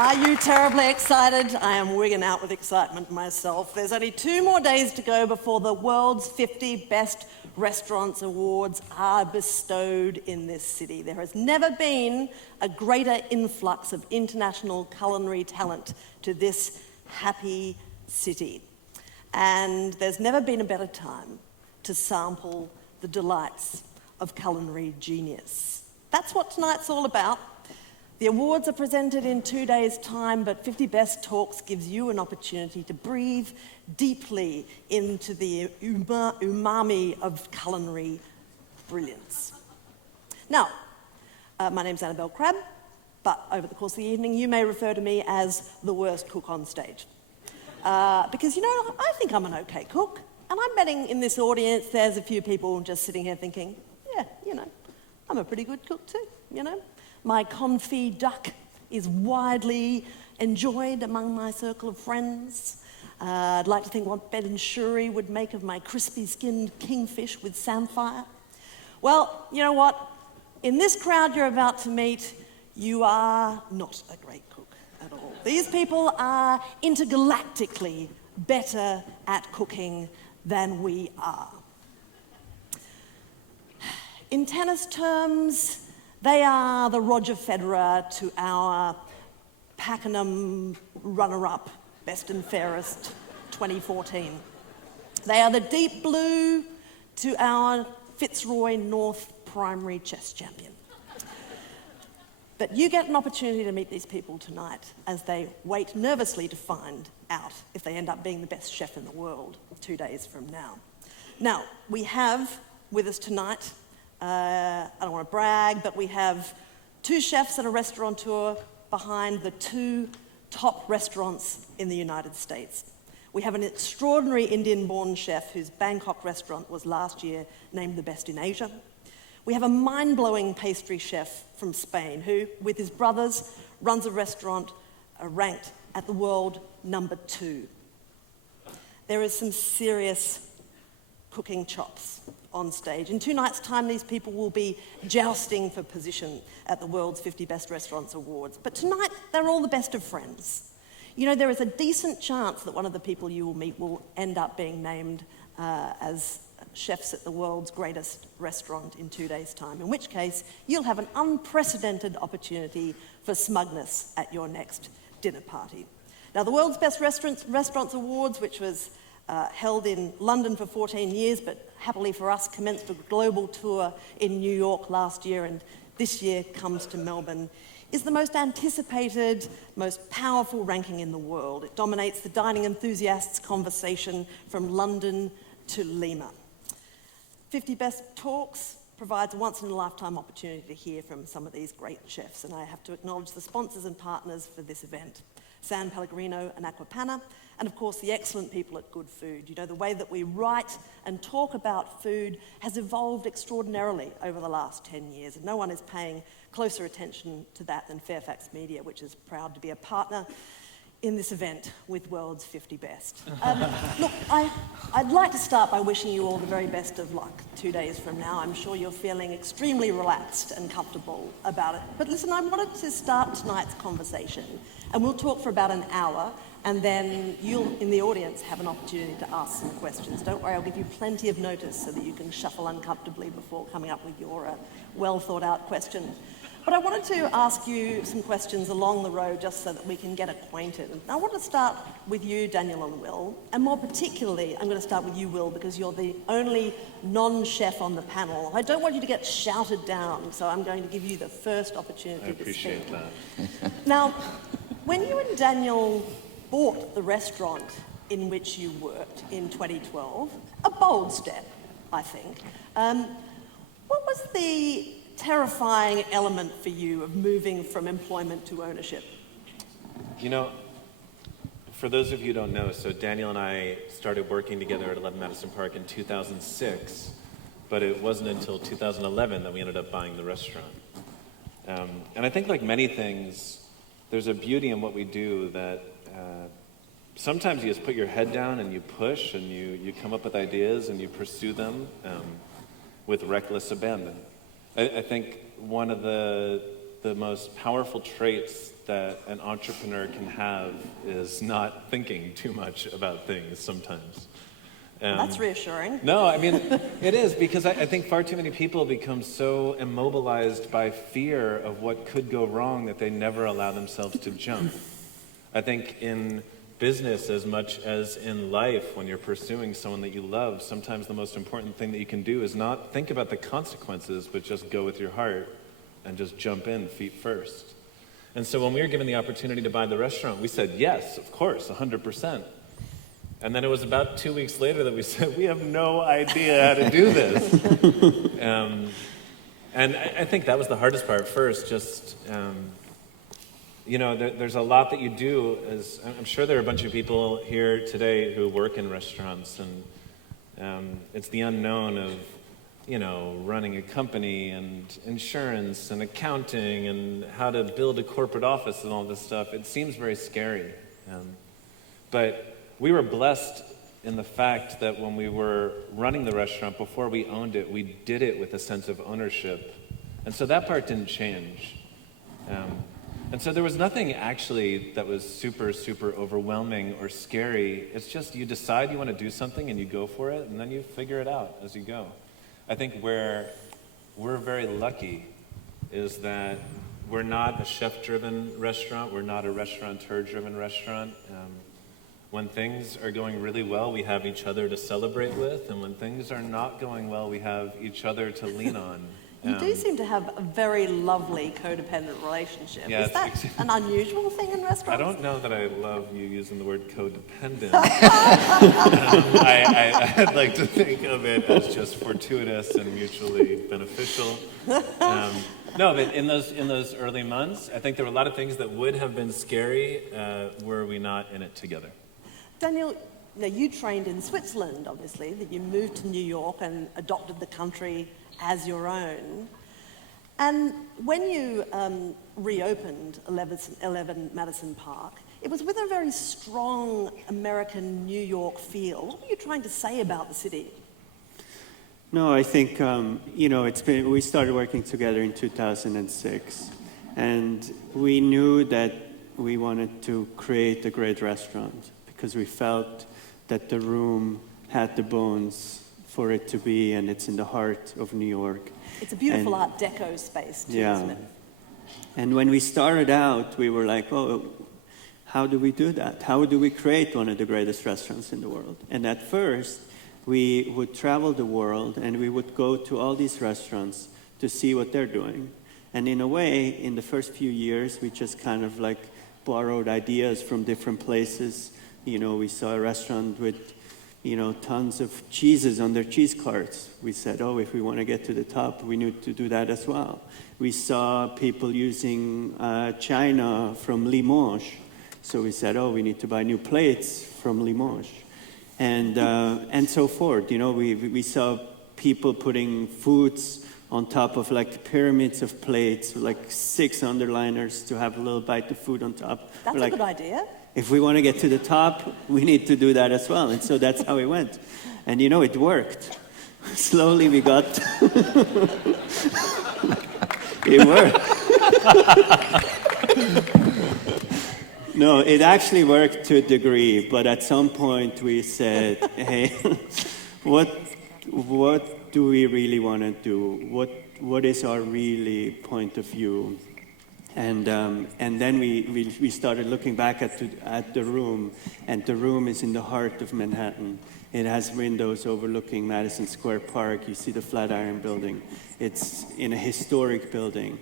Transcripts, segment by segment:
Are you terribly excited? I am wigging out with excitement myself. There's only 2 more days to go before the world's 50 Best Restaurants Awards are bestowed in this city. There has never been a greater influx of international culinary talent to this happy city. And there's never been a better time to sample the delights of culinary genius. That's what tonight's all about. The awards are presented in 2 days' time, but 50 Best Talks gives you an opportunity to breathe deeply into the umami of culinary brilliance. Now, my name's Annabelle Crabb, but over the course of the evening, you may refer to me as the worst cook on stage. Because, you know, I think I'm an okay cook, and I'm betting in this audience there's a few people just sitting here thinking, yeah, you know, I'm a pretty good cook too, you know. My confit duck is widely enjoyed among my circle of friends. I'd like to think what Ben and Shuri would make of my crispy-skinned kingfish with samphire. Well, you know what? In this crowd you're about to meet, you are not a great cook at all. These people are intergalactically better at cooking than we are. In tennis terms, they are the Roger Federer to our Pakenham runner-up, best and fairest 2014. They are the Deep Blue to our Fitzroy North primary chess champion. But you get an opportunity to meet these people tonight as they wait nervously to find out if they end up being the best chef in the world 2 days from now. Now, we have with us tonight, I don't want to brag, but we have 2 chefs and a restaurateur behind the 2 top restaurants in the United States. We have an extraordinary Indian-born chef whose Bangkok restaurant was last year named the best in Asia. We have a mind-blowing pastry chef from Spain who, with his brothers, runs a restaurant ranked at the world number 2. There is some serious cooking chops on stage. In 2 nights' time, these people will be jousting for position at the world's 50 Best Restaurants Awards. But tonight, they're all the best of friends. You know, there is a decent chance that one of the people you will meet will end up being named as chefs at the world's greatest restaurant in 2 days' time, in which case you'll have an unprecedented opportunity for smugness at your next dinner party. Now, the World's Best Restaurants Awards, which was held in London for 14 years, but happily for us commenced a global tour in New York last year, and this year comes to Melbourne, is the most anticipated, most powerful ranking in the world. It dominates the dining enthusiasts' conversation from London to Lima. 50 Best Talks provides a once-in-a-lifetime opportunity to hear from some of these great chefs, and I have to acknowledge the sponsors and partners for this event, S.Pellegrino and Aquapana, and of course the excellent people at Good Food. You know, the way that we write and talk about food has evolved extraordinarily over the last 10 years, and no one is paying closer attention to that than Fairfax Media, which is proud to be a partner in this event with World's 50 Best. Look, I'd like to start by wishing you all the very best of luck 2 days from now. I'm sure you're feeling extremely relaxed and comfortable about it. But listen, I wanted to start tonight's conversation, and we'll talk for about an hour, and then you'll, in the audience, have an opportunity to ask some questions. Don't worry, I'll give you plenty of notice so that you can shuffle uncomfortably before coming up with your well-thought-out question. But I wanted to ask you some questions along the road just so that we can get acquainted. And I want to start with you, Daniel and Will, and more particularly, I'm going to start with you, Will, because you're the only non-chef on the panel. I don't want you to get shouted down, so I'm going to give you the first opportunity to speak. I appreciate that. Now, when you and Daniel bought the restaurant in which you worked in 2012, a bold step, I think, what was the terrifying element for you of moving from employment to ownership? You know, for those of you who don't know, so Daniel and I started working together at 11 Madison Park in 2006, but it wasn't until 2011 that we ended up buying the restaurant. And I think like many things, there's a beauty in what we do that sometimes you just put your head down and you push and you come up with ideas and you pursue them with reckless abandon. I think one of the the most powerful traits that an entrepreneur can have is not thinking too much about things sometimes. Well, that's reassuring. No, I mean, it is, because I think far too many people become so immobilized by fear of what could go wrong that they never allow themselves to jump. I think in business, as much as in life, when you're pursuing someone that you love, sometimes the most important thing that you can do is not think about the consequences, but just go with your heart and just jump in feet first. And so when we were given the opportunity to buy the restaurant, we said, yes, of course, 100%. And then it was about 2 weeks later that we said, we have no idea how to do this. And I think that was the hardest part first, just, there's a lot that you do. I'm sure there are a bunch of people here today who work in restaurants, and it's the unknown of, running a company and insurance and accounting and how to build a corporate office and all this stuff. It seems very scary. But we were blessed in the fact that when we were running the restaurant, before we owned it, we did it with a sense of ownership. And so that part didn't change. And so there was nothing actually that was super, super overwhelming or scary. It's just you decide you want to do something and you go for it, and then you figure it out as you go. I think where we're very lucky is that we're not a chef-driven restaurant. We're not a restaurateur-driven restaurant. When things are going really well, we have each other to celebrate with, and when things are not going well, we have each other to lean on. You do seem to have a very lovely codependent relationship. Yeah, is that an unusual thing in restaurants? I don't know that I love you using the word codependent. I'd like to think of it as just fortuitous and mutually beneficial. No, but in those early months, I think there were a lot of things that would have been scary were we not in it together. Daniel, you trained in Switzerland, obviously, that you moved to New York and adopted the country as your own. And when you reopened 11 Madison Park, it was with a very strong American New York feel. What were you trying to say about the city? No, I think, we started working together in 2006, and we knew that we wanted to create a great restaurant because we felt that the room had the bones for it to be, and it's in the heart of New York. It's a beautiful Art Deco space too, isn't it? And when we started out, we were like, how do we do that? How do we create one of the greatest restaurants in the world? And at first, we would travel the world and we would go to all these restaurants to see what they're doing. And in a way, in the first few years, we just kind of like borrowed ideas from different places. We saw a restaurant with tons of cheeses on their cheese carts. We said, if we want to get to the top, we need to do that as well. We saw people using china from Limoges. So we said, we need to buy new plates from Limoges. And so forth. We saw people putting foods on top of like pyramids of plates, like 6 underliners to have a little bite of food on top. That's a good idea. If we want to get to the top, we need to do that as well. And so that's how it went. And it worked. Slowly we got... It worked. No, it actually worked to a degree, but at some point we said, hey, what do we really want to do? What is our really point of view? And then we started looking back at the room, and the room is in the heart of Manhattan. It has windows overlooking Madison Square Park. You see the Flatiron Building. It's in a historic building.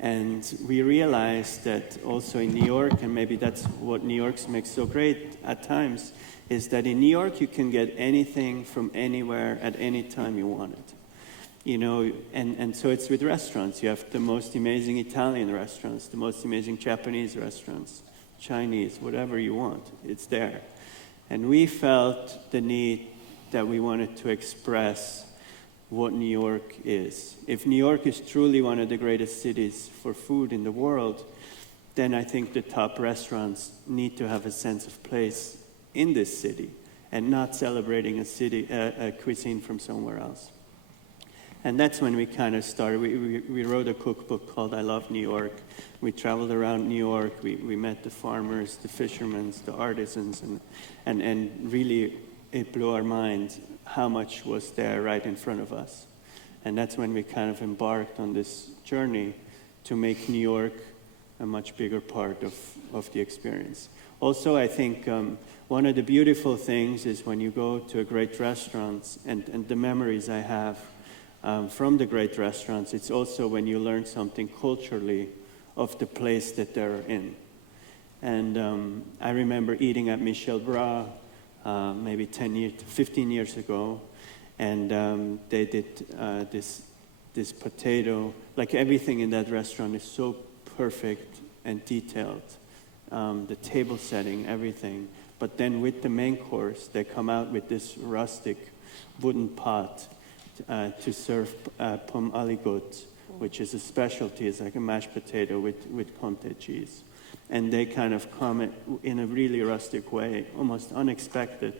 And we realized that also in New York, and maybe that's what New York makes so great at times, is that in New York you can get anything from anywhere at any time you want it. And so it's with restaurants. You have the most amazing Italian restaurants, the most amazing Japanese restaurants, Chinese, whatever you want, it's there. And we felt the need that we wanted to express what New York is. If New York is truly one of the greatest cities for food in the world, then I think the top restaurants need to have a sense of place in this city and not celebrating a cuisine from somewhere else. And that's when we kind of started. We wrote a cookbook called I Love New York. We traveled around New York. We met the farmers, the fishermen, the artisans, and really it blew our minds how much was there right in front of us. And that's when we kind of embarked on this journey to make New York a much bigger part of the experience. Also, I think one of the beautiful things is when you go to a great restaurant, and the memories I have from the great restaurants, it's also when you learn something culturally of the place that they're in. And I remember eating at Michel Bras maybe 15 years ago, and they did this potato, like everything in that restaurant is so perfect and detailed, the table setting, everything. But then with the main course, they come out with this rustic wooden pot to serve pomme aligot, which is a specialty. It's like a mashed potato with Comté cheese. And they kind of come in a really rustic way, almost unexpected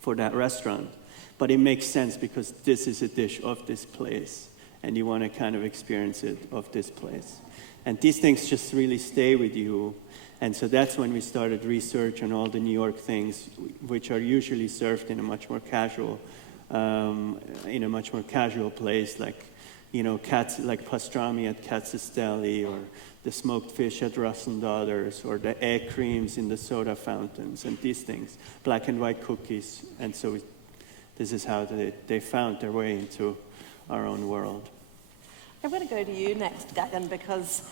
for that restaurant. But it makes sense because this is a dish of this place, and you want to kind of experience it of this place. And these things just really stay with you. And so that's when we started research on all the New York things, which are usually served in a much more casual place, like, like pastrami at Katz's Deli, or the smoked fish at Russ and Daughters, or the egg creams in the soda fountains, and these things, black and white cookies. And so this is how they found their way into our own world. I'm going to go to you next, Gaggan, because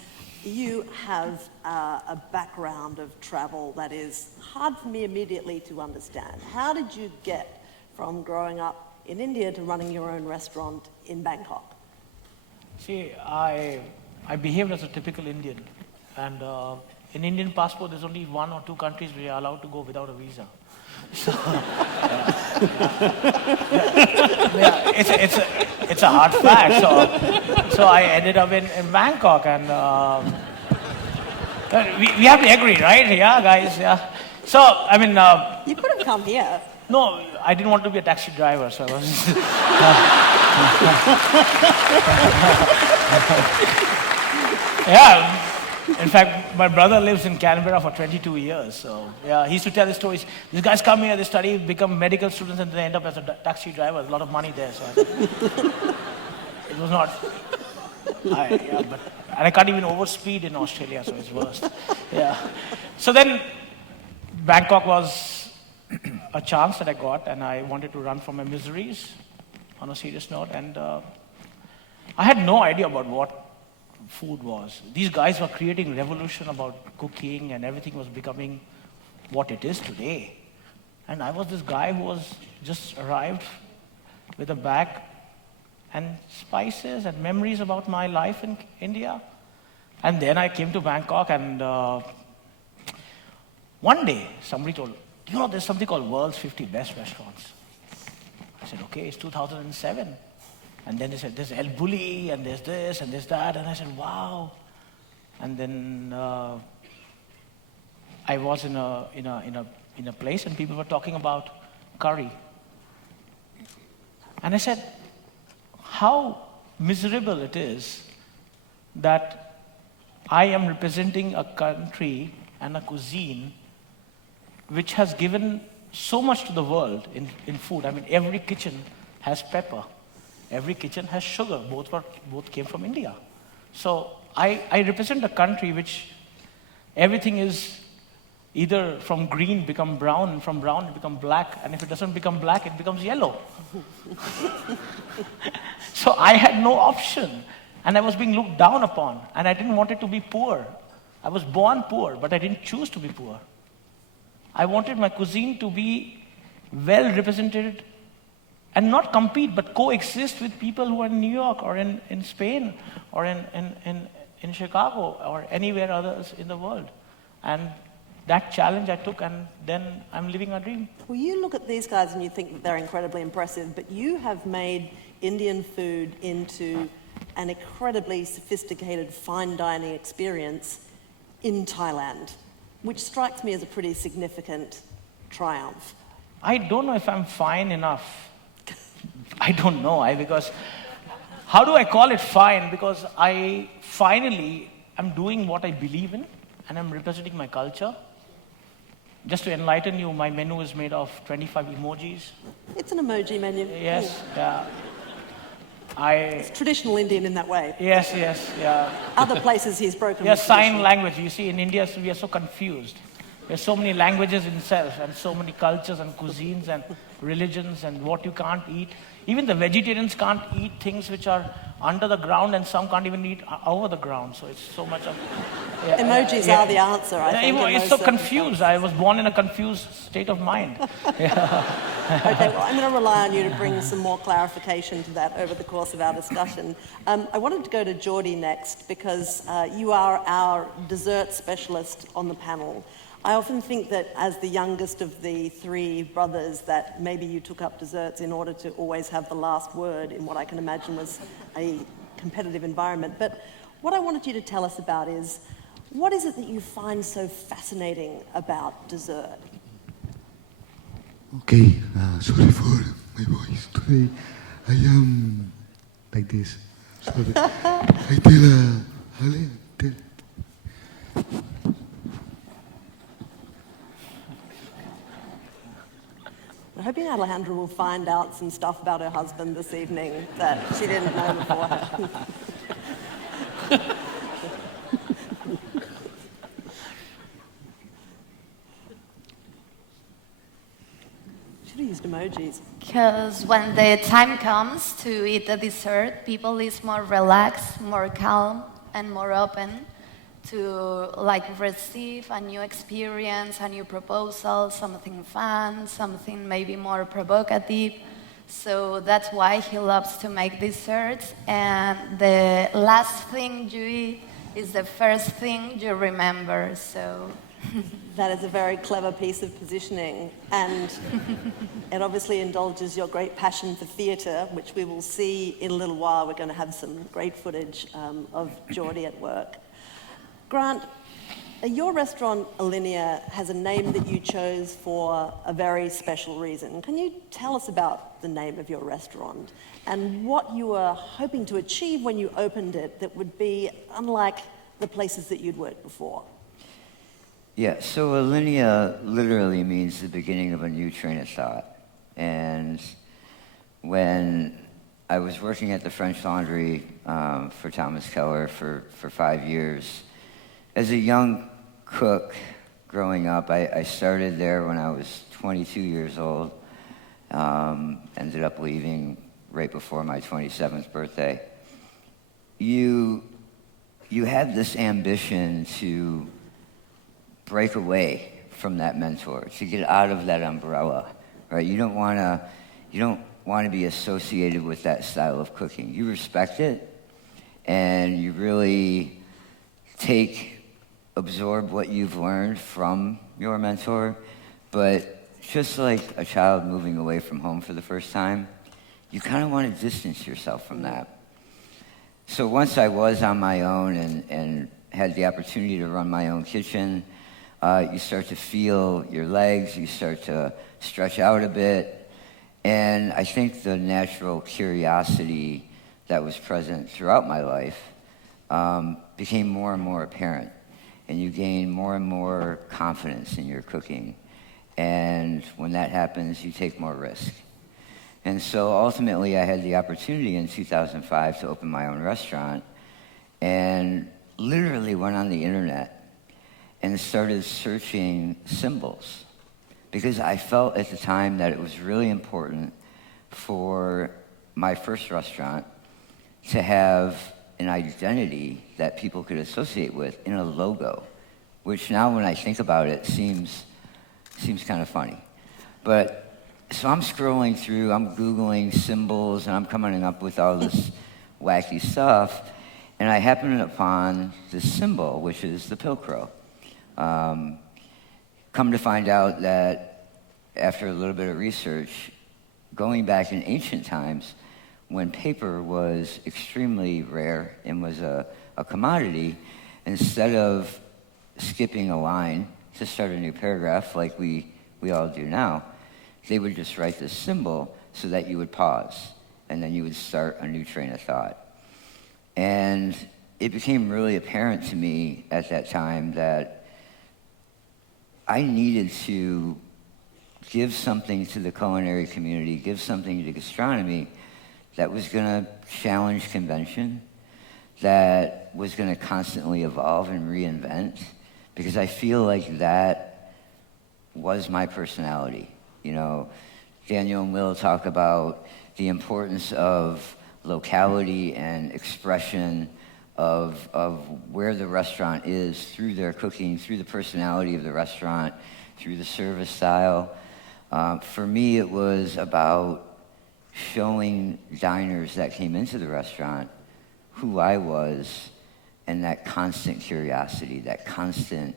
you have a background of travel that is hard for me immediately to understand. How did you get from growing up in India to running your own restaurant in Bangkok? See, I behaved as a typical Indian. And in Indian passport, there's only 1 or 2 countries where you're allowed to go without a visa. So, it's a hard fact. So I ended up in Bangkok, and we have to agree, right? Yeah, guys. Yeah. So I mean, you could have come here. No, I didn't want to be a taxi driver, so I was. Yeah. In fact, my brother lives in Canberra for 22 years, so yeah, he used to tell the stories. These guys come here, they study, become medical students, and they end up as a taxi driver. There's a lot of money there, so I thought, it was not. And I can't even overspeed in Australia, so it's worse. Yeah. So then, Bangkok was a chance that I got, and I wanted to run from my miseries on a serious note, and I had no idea about what food was. These guys were creating revolution about cooking, and everything was becoming what it is today. And I was this guy who was just arrived with a bag and spices and memories about my life in India. And then I came to Bangkok, and one day somebody told, there's something called World's 50 Best Restaurants. I said, okay, it's 2007. And then they said, there's El Bulli, and there's this, and there's that. And I said, wow. And then I was in a place, and people were talking about curry. And I said, how miserable it is that I am representing a country and a cuisine which has given so much to the world in food. I mean, every kitchen has pepper. Every kitchen has sugar. Both came from India. So I represent a country which everything is either from green become brown, and from brown it become black, and if it doesn't become black, it becomes yellow. So I had no option, and I was being looked down upon, and I didn't want it to be poor. I was born poor, but I didn't choose to be poor. I wanted my cuisine to be well represented and not compete, but coexist with people who are in New York or in Spain or in Chicago or anywhere others in the world. And that challenge I took, and then I'm living a dream. Well, you look at these guys and you think that they're incredibly impressive, but you have made Indian food into an incredibly sophisticated fine dining experience in Thailand, which strikes me as a pretty significant triumph. I don't know if I'm fine enough. I don't know, because How do I call it fine? Because I finally am doing what I believe in, and I'm representing my culture. Just to enlighten you, my menu is made of 25 emojis. It's an emoji menu. Yes, yeah. It's traditional Indian in that way. Yes, yeah. Other places he's broken Yeah, with sign tradition. language. You see, in India, we are so confused. There's so many languages in itself, and so many cultures and cuisines and religions and what you can't eat. Even the vegetarians can't eat things which are under the ground, and some can't even eat over the ground. So it's so much of... Emojis are the answer, I think. It's so confused. I was born in a confused state of mind. Okay, well, I'm going to rely on you to bring some more clarification to that over the course of our discussion. I wanted to go to Jordi next because you are our dessert specialist on the panel. I often think that as the youngest of the three brothers that maybe you took up desserts in order to always have the last word in what I can imagine was a competitive environment. But what I wanted you to tell us about is, what is it that you find so fascinating about dessert? Okay, sorry for my voice today. I am like this. Sorry. I tell Ale, tell. I'm hoping Alejandra will find out some stuff about her husband this evening that she didn't know beforehand. Should have used emojis. Because when the time comes to eat the dessert, people is more relaxed, more calm, and more open to receive a new experience, a new proposal, something fun, something maybe more provocative. So that's why he loves to make desserts. And the last thing you eat is the first thing you remember. So That is a very clever piece of positioning, and it obviously indulges your great passion for theatre, which we will see in a little while. We're going to have some great footage of Jordi at work. Grant, your restaurant, Alinea, has a name that you chose for a very special reason. Can you tell us about the name of your restaurant and what you were hoping to achieve when you opened it that would be unlike the places that you'd worked before? Yeah, so Alinea literally means the beginning of a new train of thought. And when I was working at the French Laundry for Thomas Keller for 5 years, as a young cook growing up, I started there when I was 22 years old, ended up leaving right before my 27th birthday. You have this ambition to break away from that mentor, to get out of that umbrella, right? You don't want to be associated with that style of cooking. You respect it, and you really absorb what you've learned from your mentor, but just like a child moving away from home for the first time, you kind of want to distance yourself from that. So once I was on my own and had the opportunity to run my own kitchen, you start to feel your legs, you start to stretch out a bit, and I think the natural curiosity that was present throughout my life became more and more apparent, and you gain more and more confidence in your cooking, and when that happens, you take more risk. And so ultimately, I had the opportunity in 2005 to open my own restaurant, and literally went on the internet and started searching symbols, because I felt at the time that it was really important for my first restaurant to have an identity that people could associate with in a logo, which now when I think about it seems kind of funny. But so I'm scrolling through, I'm Googling symbols, and I'm coming up with all this wacky stuff, and I happened upon this symbol, which is the pilcrow. Come to find out that after a little bit of research, going back in ancient times, when paper was extremely rare and was a commodity, instead of skipping a line to start a new paragraph like we all do now, they would just write this symbol so that you would pause, and then you would start a new train of thought. And it became really apparent to me at that time that I needed to give something to the culinary community, give something to gastronomy that was going to challenge convention, that was going to constantly evolve and reinvent, because I feel like that was my personality. You know, Daniel and Will talk about the importance of locality and expression of where the restaurant is through their cooking, through the personality of the restaurant, through the service style. For me, it was about showing diners that came into the restaurant who I was, and that constant curiosity, that constant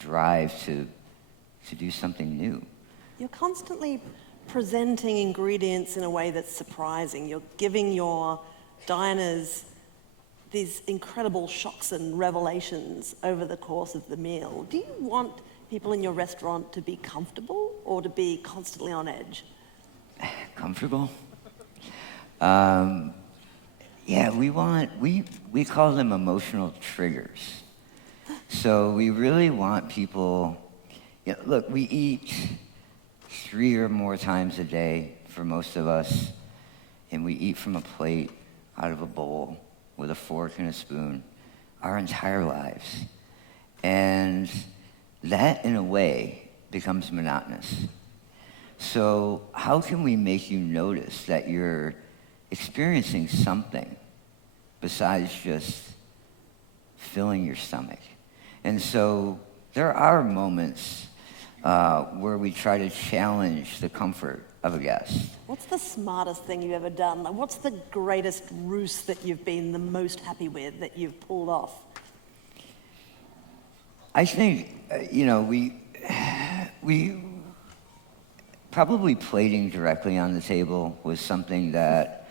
drive to do something new. You're constantly presenting ingredients in a way that's surprising. You're giving your diners these incredible shocks and revelations over the course of the meal. Do you want people in your restaurant to be comfortable or to be constantly on edge? Comfortable? Yeah, we call them emotional triggers. So we really want people, you know, look, we eat 3 or more times a day for most of us, and we eat from a plate out of a bowl with a fork and a spoon our entire lives. And that, in a way, becomes monotonous. So how can we make you notice that you're experiencing something besides just filling your stomach? And so there are moments where we try to challenge the comfort of a guest. What's the smartest thing you've ever done? Like, what's the greatest ruse that you've been the most happy with that you've pulled off? I think, you know, we probably plating directly on the table was something that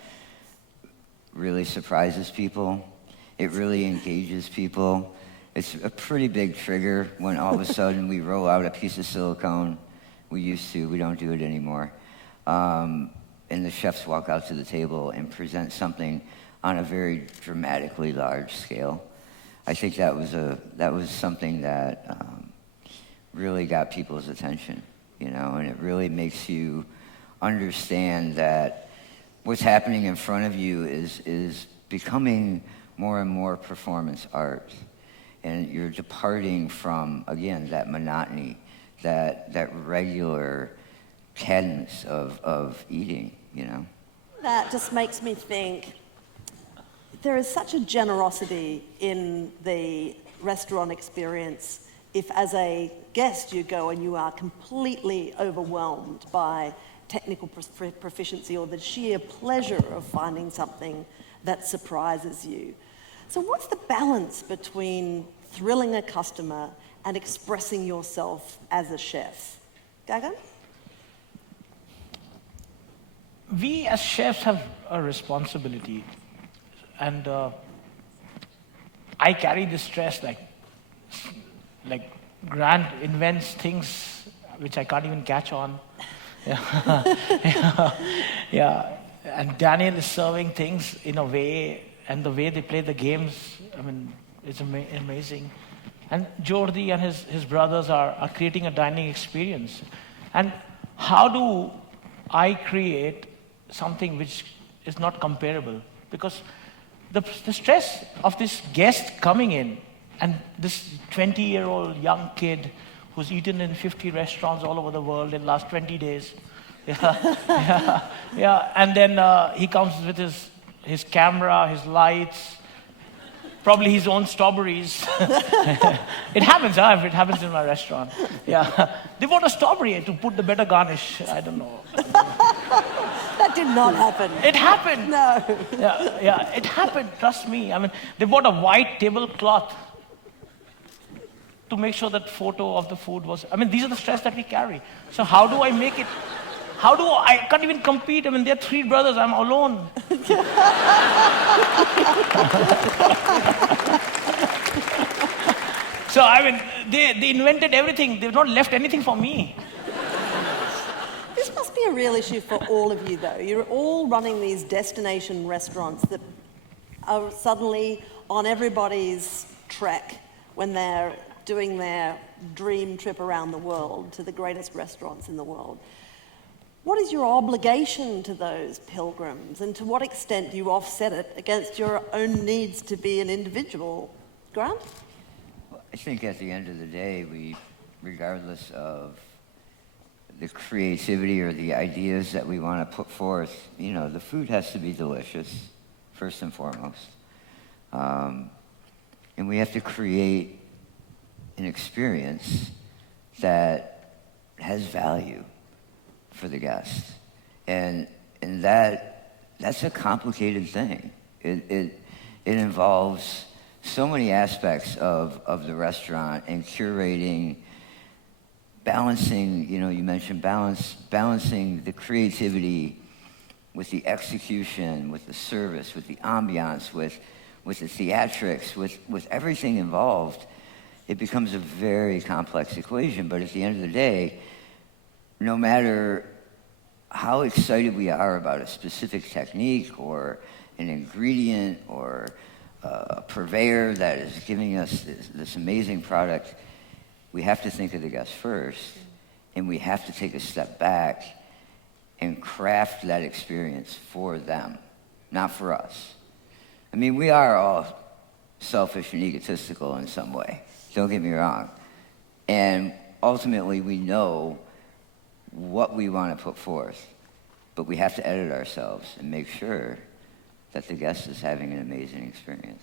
really surprises people. It really engages people. It's a pretty big trigger when all of a sudden we roll out a piece of silicone. We don't do it anymore. And the chefs walk out to the table and present something on a very dramatically large scale. I think that was something that really got people's attention, you know, and it really makes you understand that what's happening in front of you is becoming more and more performance art. And you're departing from, again, that monotony, that regular cadence of eating, you know? That just makes me think there is such a generosity in the restaurant experience if, as a guest, you go and you are completely overwhelmed by technical proficiency or the sheer pleasure of finding something that surprises you. So what's the balance between thrilling a customer and expressing yourself as a chef? Gaggan? We as chefs have a responsibility, and I carry this stress like Grant invents things which I can't even catch on. Yeah. And Daniel is serving things in a way, and the way they play the games, I mean, it's amazing. And Jordi and his brothers are creating a dining experience. And how do I create something which is not comparable? Because the stress of this guest coming in, and this 20-year-old young kid who's eaten in 50 restaurants all over the world in the last 20 days. Yeah. And then he comes with his camera, his lights, probably his own strawberries. It happens, huh? It happens in my restaurant. Yeah. They bought a strawberry to put the better garnish. I don't know. That did not happen. It happened. No. Yeah, it happened. Trust me. I mean, they bought a white tablecloth to make sure that photo of the food was. I mean, these are the stress that we carry. So how do I make it? I can't even compete. I mean, there are 3 brothers. I'm alone. So, I mean, they invented everything. They've not left anything for me. This must be a real issue for all of you, though. You're all running these destination restaurants that are suddenly on everybody's trek when they're doing their dream trip around the world to the greatest restaurants in the world. What is your obligation to those pilgrims, and to what extent do you offset it against your own needs to be an individual? Grant? I think at the end of the day, we, regardless of the creativity or the ideas that we want to put forth, you know, the food has to be delicious, first and foremost. And we have to create an experience that has value for the guest. And that's a complicated thing. It involves so many aspects of the restaurant and curating, balancing, you know, you mentioned balancing the creativity with the execution, with the service, with the ambiance, with the theatrics, with everything involved. It becomes a very complex equation, but at the end of the day, no matter how excited we are about a specific technique or an ingredient or a purveyor that is giving us this amazing product, we have to think of the guest first, and we have to take a step back and craft that experience for them, not for us. I mean, we are all selfish and egotistical in some way, don't get me wrong. And ultimately, we know what we want to put forth, but we have to edit ourselves and make sure that the guest is having an amazing experience.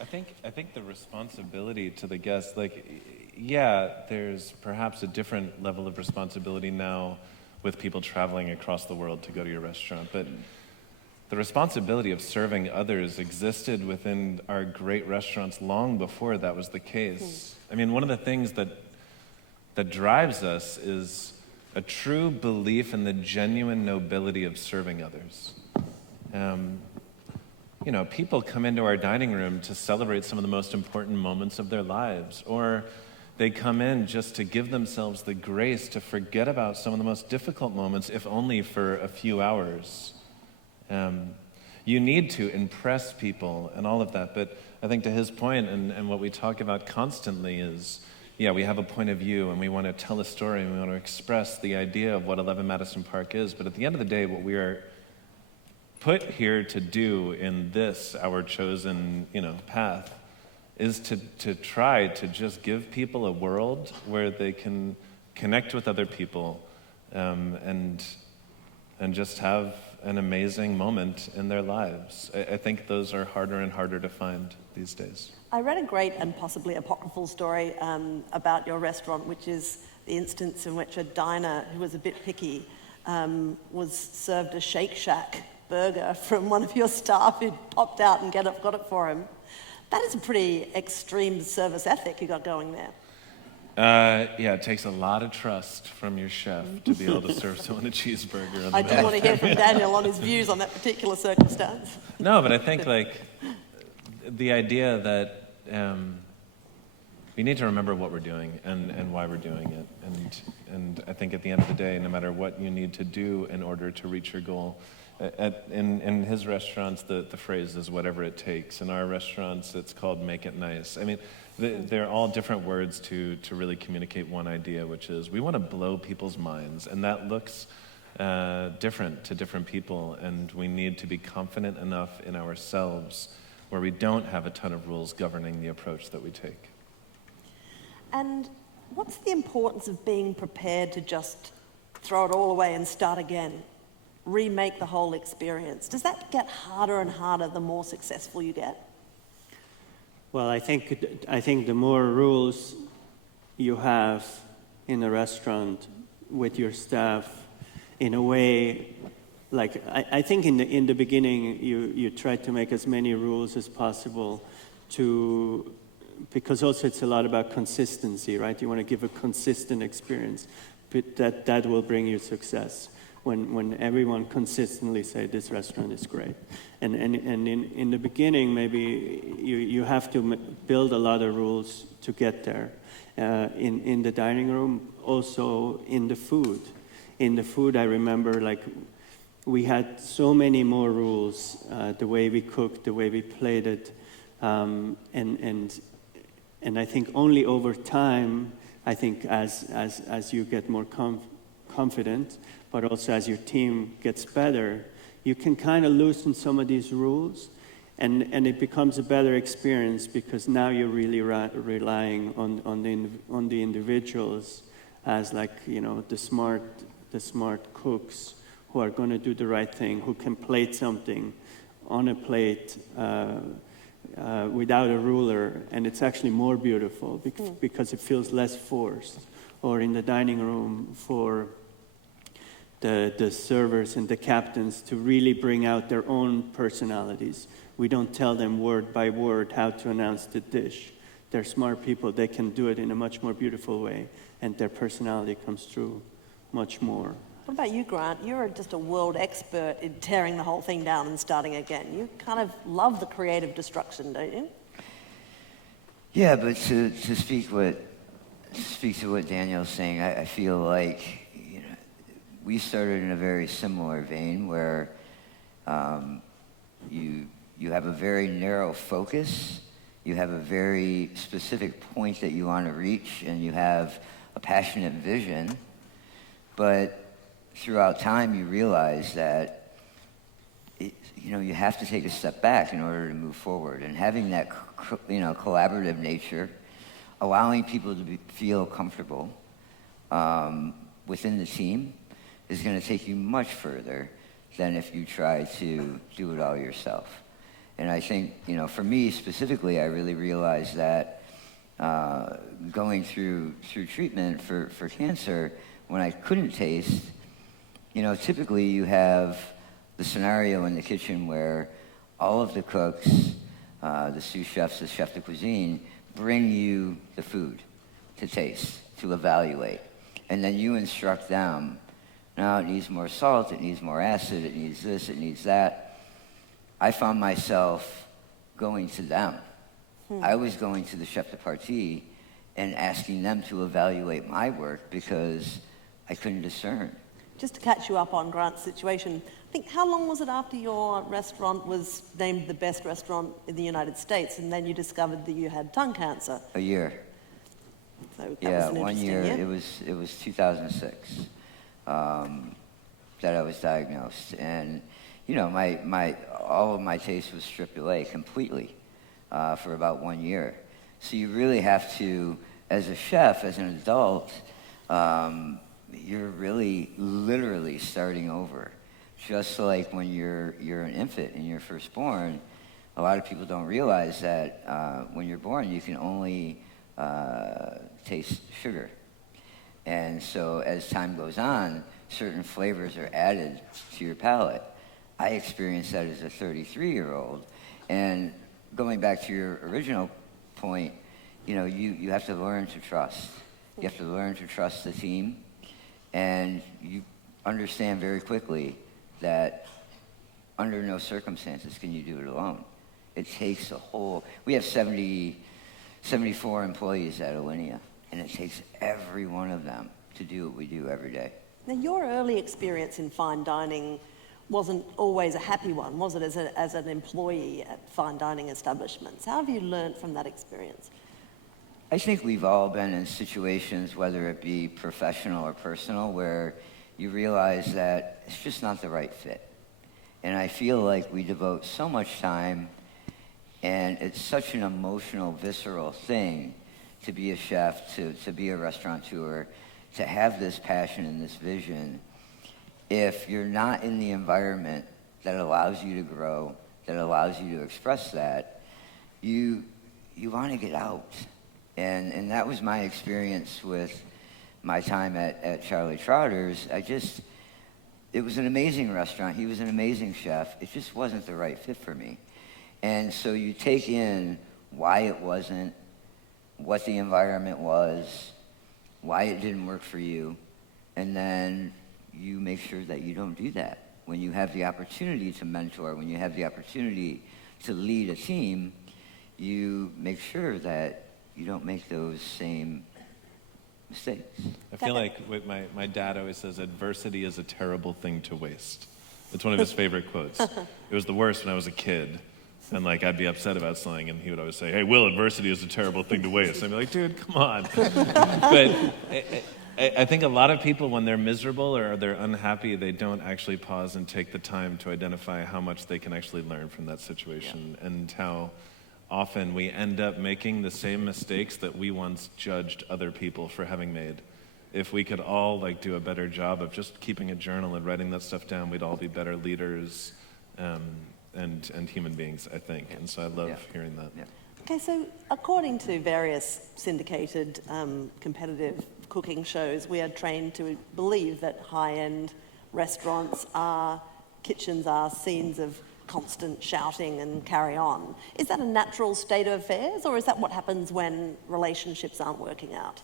I think the responsibility to the guest, like, yeah, there's perhaps a different level of responsibility now with people traveling across the world to go to your restaurant, but the responsibility of serving others existed within our great restaurants long before that was the case. I mean, one of the things that drives us is a true belief in the genuine nobility of serving others. You know, people come into our dining room to celebrate some of the most important moments of their lives, or they come in just to give themselves the grace to forget about some of the most difficult moments, if only for a few hours. You need to impress people and all of that, but I think to his point, and what we talk about constantly is, yeah, we have a point of view and we want to tell a story and we want to express the idea of what 11 Madison Park is, but at the end of the day, what we are put here to do in this, our chosen, you know, path, is to try to just give people a world where they can connect with other people and just have an amazing moment in their lives. I think those are harder and harder to find these days. I read a great and possibly apocryphal story about your restaurant, which is the instance in which a diner who was a bit picky was served a Shake Shack burger from one of your staff who popped out and got it for him. That is a pretty extreme service ethic you got going there. Yeah, it takes a lot of trust from your chef to be able to serve someone a cheeseburger. I do want to hear from Daniel on his views on that particular circumstance. No, but I think like the idea that we need to remember what we're doing and why we're doing it. And I think at the end of the day, no matter what you need to do in order to reach your goal, in his restaurants, the phrase is whatever it takes. In our restaurants, it's called make it nice. I mean, they're all different words to really communicate one idea, which is we want to blow people's minds, and that looks different to different people, and we need to be confident enough in ourselves where we don't have a ton of rules governing the approach that we take. And what's the importance of being prepared to just throw it all away and start again? Remake the whole experience. Does that get harder and harder the more successful you get? Well, I think the more rules you have in a restaurant with your staff, in a way, like I think in the beginning you try to make as many rules as possible because also it's a lot about consistency, right? You want to give a consistent experience, but that will bring you success. When everyone consistently say this restaurant is great, and in the beginning maybe you have to build a lot of rules to get there. In the dining room, also in the food. In the food, I remember like we had so many more rules, the way we cooked, the way we plated, and I think only over time, I think as you get more confident, but also as your team gets better, you can kind of loosen some of these rules, and it becomes a better experience because now you're really relying on the individuals as the smart cooks who are going to do the right thing, who can plate something on a plate without a ruler, and it's actually more beautiful because it feels less forced. Or in the dining room for the servers and the captains to really bring out their own personalities. We don't tell them word by word how to announce the dish. They're smart people. They can do it in a much more beautiful way, and their personality comes through much more. What about you, Grant? You're just a world expert in tearing the whole thing down and starting again. You kind of love the creative destruction, don't you? Yeah, but to speak to what Daniel's saying, I feel like we started in a very similar vein where you have a very narrow focus, you have a very specific point that you want to reach, and you have a passionate vision, but throughout time you realize that you have to take a step back in order to move forward, and having that collaborative nature, allowing people to feel comfortable within the team is going to take you much further than if you try to do it all yourself. And I think, for me specifically, I really realized that going through treatment for cancer, when I couldn't taste, typically you have the scenario in the kitchen where all of the cooks, the sous chefs, the chef de cuisine, bring you the food to taste, to evaluate. And then you instruct them, now it needs more salt, it needs more acid, it needs this, it needs that. I found myself going to them. I was going to the chef de partie and asking them to evaluate my work because I couldn't discern. Just to catch you up on Grant's situation, I think how long was it after your restaurant was named the best restaurant in the United States, and then you discovered that you had tongue cancer? A year. So that was an 1 interesting year. It was 2006 that I was diagnosed, and all of my taste was stripped away completely for about 1 year. So you really have to, as a chef, as an adult, you're really literally starting over. Just like when you're an infant and you're first born, a lot of people don't realize that when you're born, you can only taste sugar. And so as time goes on, certain flavors are added to your palate. I experienced that as a 33-year-old. And going back to your original point, you have to learn to trust. You have to learn to trust the team. And you understand very quickly that under no circumstances can you do it alone. It takes we have 74 employees at Alinea, and it takes every one of them to do what we do every day. Now, your early experience in fine dining wasn't always a happy one, was it, as an employee at fine dining establishments? How have you learned from that experience? I think we've all been in situations, whether it be professional or personal, where you realize that it's just not the right fit. And I feel like we devote so much time, and it's such an emotional, visceral thing to be a chef, to be a restaurateur, to have this passion and this vision. If you're not in the environment that allows you to grow, that allows you to express that, you want to get out. And that was my experience with my time at Charlie Trotter's. It was an amazing restaurant. He was an amazing chef. It just wasn't the right fit for me. And so you take in why it wasn't, what the environment was, why it didn't work for you, and then you make sure that you don't do that. When you have the opportunity to mentor, when you have the opportunity to lead a team, you make sure that you don't make those same mistakes. I feel like my dad always says adversity is a terrible thing to waste. It's one of his favorite quotes. It was the worst when I was a kid. And like I'd be upset about something, and he would always say, "Hey, Will, adversity is a terrible thing to waste." I'd be like, "Dude, come on." But I think a lot of people, when they're miserable or they're unhappy, they don't actually pause and take the time to identify how much they can actually learn from that situation, and how often we end up making the same mistakes that we once judged other people for having made. If we could all like do a better job of just keeping a journal and writing that stuff down, we'd all be better leaders. And human beings, I think. And so I love hearing that. Yeah. Okay, so according to various syndicated competitive cooking shows, we are trained to believe that high-end restaurants kitchens are scenes of constant shouting and carry on. Is that a natural state of affairs, or is that what happens when relationships aren't working out?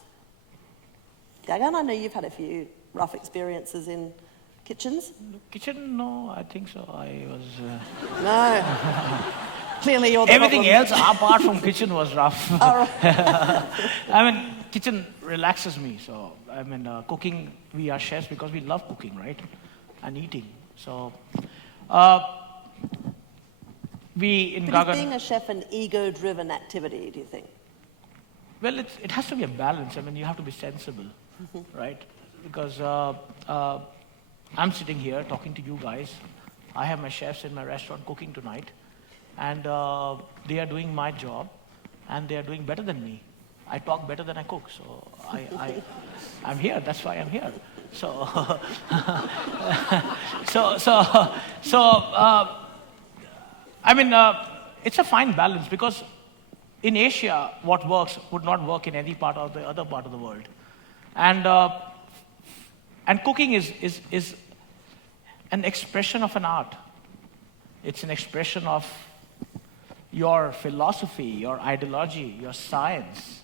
Gaggan, I know you've had a few rough experiences in kitchens? Kitchen, no, I think so. I was... No. Clearly you're the Everything problem. else apart from kitchen was rough. All right. I mean, kitchen relaxes me. So, I mean, cooking, we are chefs because we love cooking, right? And eating. So, we in But Gaggan... is being a chef an ego-driven activity, do you think? Well, it has to be a balance. I mean, you have to be sensible, right? Because I'm sitting here talking to you guys. I have my chefs in my restaurant cooking tonight, and they are doing my job, and they are doing better than me. I talk better than I cook, so I'm here. That's why I'm here. So, I mean, it's a fine balance, because in Asia, what works would not work in any part of the other part of the world, and cooking is an expression of an art. It's an expression of your philosophy, your ideology, your science,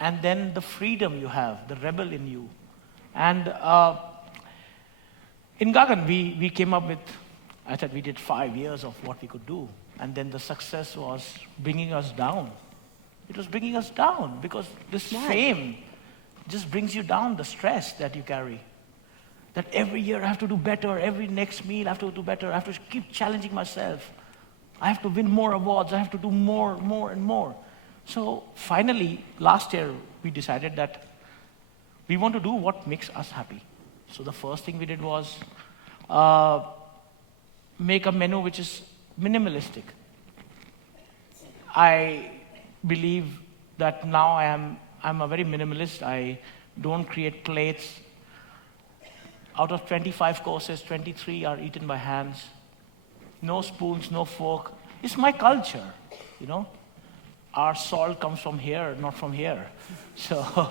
and then the freedom you have, the rebel in you. And in Gaggan, we came up with, I thought we did 5 years of what we could do. And then the success was bringing us down. It was bringing us down because this fame just brings you down, the stress that you carry. That every year I have to do better, every next meal I have to do better, I have to keep challenging myself. I have to win more awards, I have to do more and more. So finally, last year, we decided that we want to do what makes us happy. So the first thing we did was make a menu which is minimalistic. I believe that now I'm a very minimalist. I don't create plates. Out of 25 courses, 23 are eaten by hands. No spoons, no fork. It's my culture, you know. Our salt comes from here, not from here. So,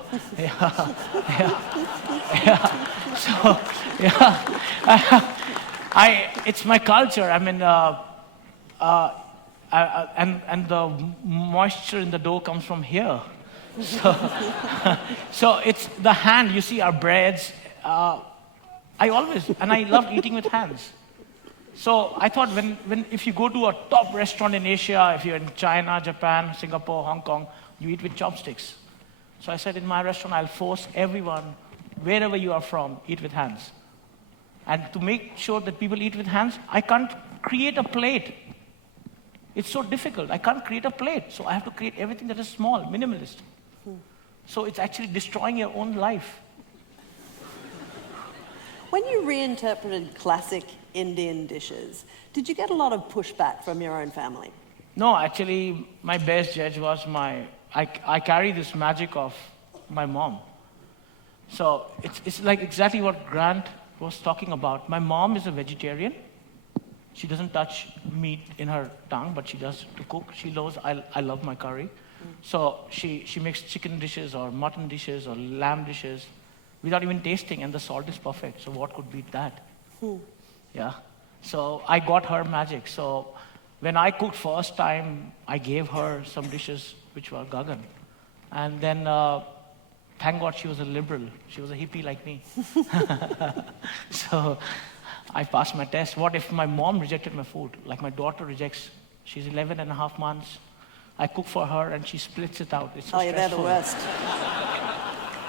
it's my culture. I mean, and the moisture in the dough comes from here. So it's the hand. You see our breads. I love eating with hands. So I thought if you go to a top restaurant in Asia, if you're in China, Japan, Singapore, Hong Kong, you eat with chopsticks. So I said in my restaurant, I'll force everyone, wherever you are from, eat with hands. And to make sure that people eat with hands, I can't create a plate. It's so difficult. I can't create a plate. So I have to create everything that is small, minimalist. So it's actually destroying your own life. When you reinterpreted classic Indian dishes, did you get a lot of pushback from your own family? No, actually, my best judge was I carry this magic of my mom. So it's like exactly what Grant was talking about. My mom is a vegetarian. She doesn't touch meat in her tongue, but she does to cook. She knows I love my curry. So she makes chicken dishes or mutton dishes or lamb dishes without even tasting, and the salt is perfect. So what could beat that? Yeah. So I got her magic. So when I cooked first time, I gave her some dishes which were Gaggan. And then, thank God she was a liberal. She was a hippie like me. So I passed my test. What if my mom rejected my food? Like my daughter rejects. She's 11 and a half months. I cook for her and she splits it out. It's so Oh, yeah, they're the stressful. worst.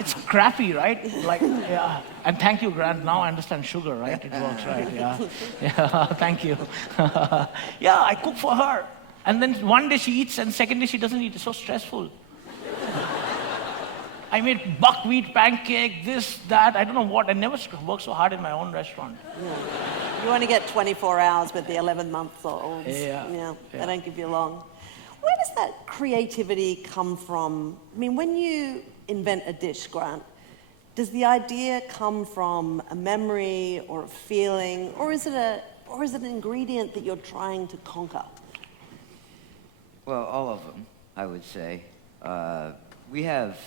It's crappy, right? Like, yeah. And thank you, Grant. Now I understand sugar, right? It works, right? Yeah. Yeah. Thank you. Yeah, I cook for her. And then one day she eats, and second day she doesn't eat. It's so stressful. I made buckwheat pancake, this, that, I don't know what. I never worked so hard in my own restaurant. Yeah. You only get 24 hours with the 11-month-olds. Yeah. They don't give you long. Where does that creativity come from? I mean, when you invent a dish, Grant, does the idea come from a memory or a feeling, or is it an ingredient that you're trying to conquer? Well, all of them, I would say. We have,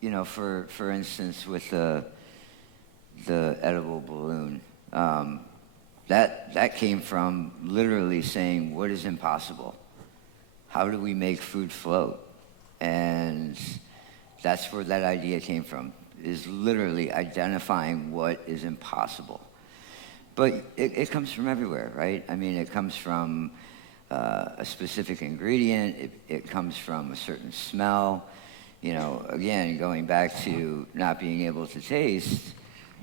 you know, for instance, with the edible balloon, that came from literally saying, what is impossible? How do we make food float? And that's where that idea came from, is literally identifying what is impossible. But it comes from everywhere, right? I mean, it comes from a specific ingredient. It comes from a certain smell. You know, again, going back to not being able to taste,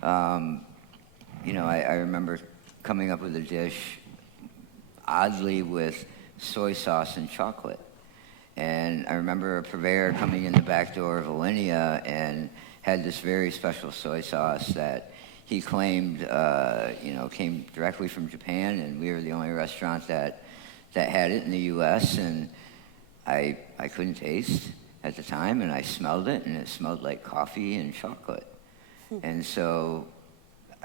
you know, I remember coming up with a dish, oddly, with soy sauce and chocolate. And I remember a purveyor coming in the back door of Alinea and had this very special soy sauce that he claimed, you know, came directly from Japan, and we were the only restaurant that had it in the U.S., and I couldn't taste at the time, and I smelled it, and it smelled like coffee and chocolate. And so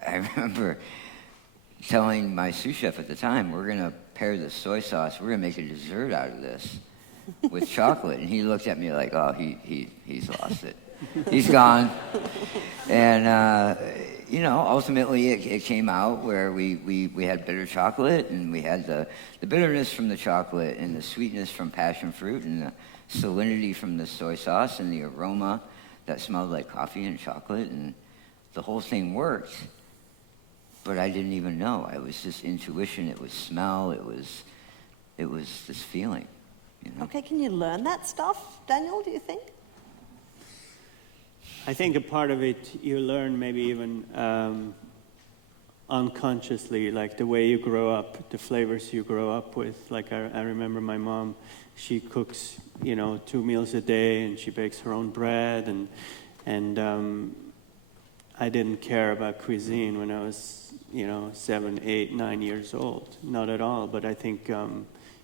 I remember telling my sous chef at the time, we're going to pair the soy sauce, we're going to make a dessert out of this with chocolate. And he looked at me like, oh, he's lost it. He's gone. And, you know, ultimately it came out where we had bitter chocolate, and we had the bitterness from the chocolate and the sweetness from passion fruit and the salinity from the soy sauce and the aroma that smelled like coffee and chocolate, and the whole thing worked. But I didn't even know. It was just intuition. It was smell. It was this feeling. You know? Okay, can you learn that stuff, Daniel, do you think? I think a part of it you learn maybe even unconsciously, like the way you grow up, the flavors you grow up with. Like I remember my mom, she cooks, you know, 2 meals a day, and she bakes her own bread, and I didn't care about cuisine when I was, you know, 7, 8, 9 years old. Not at all. But I think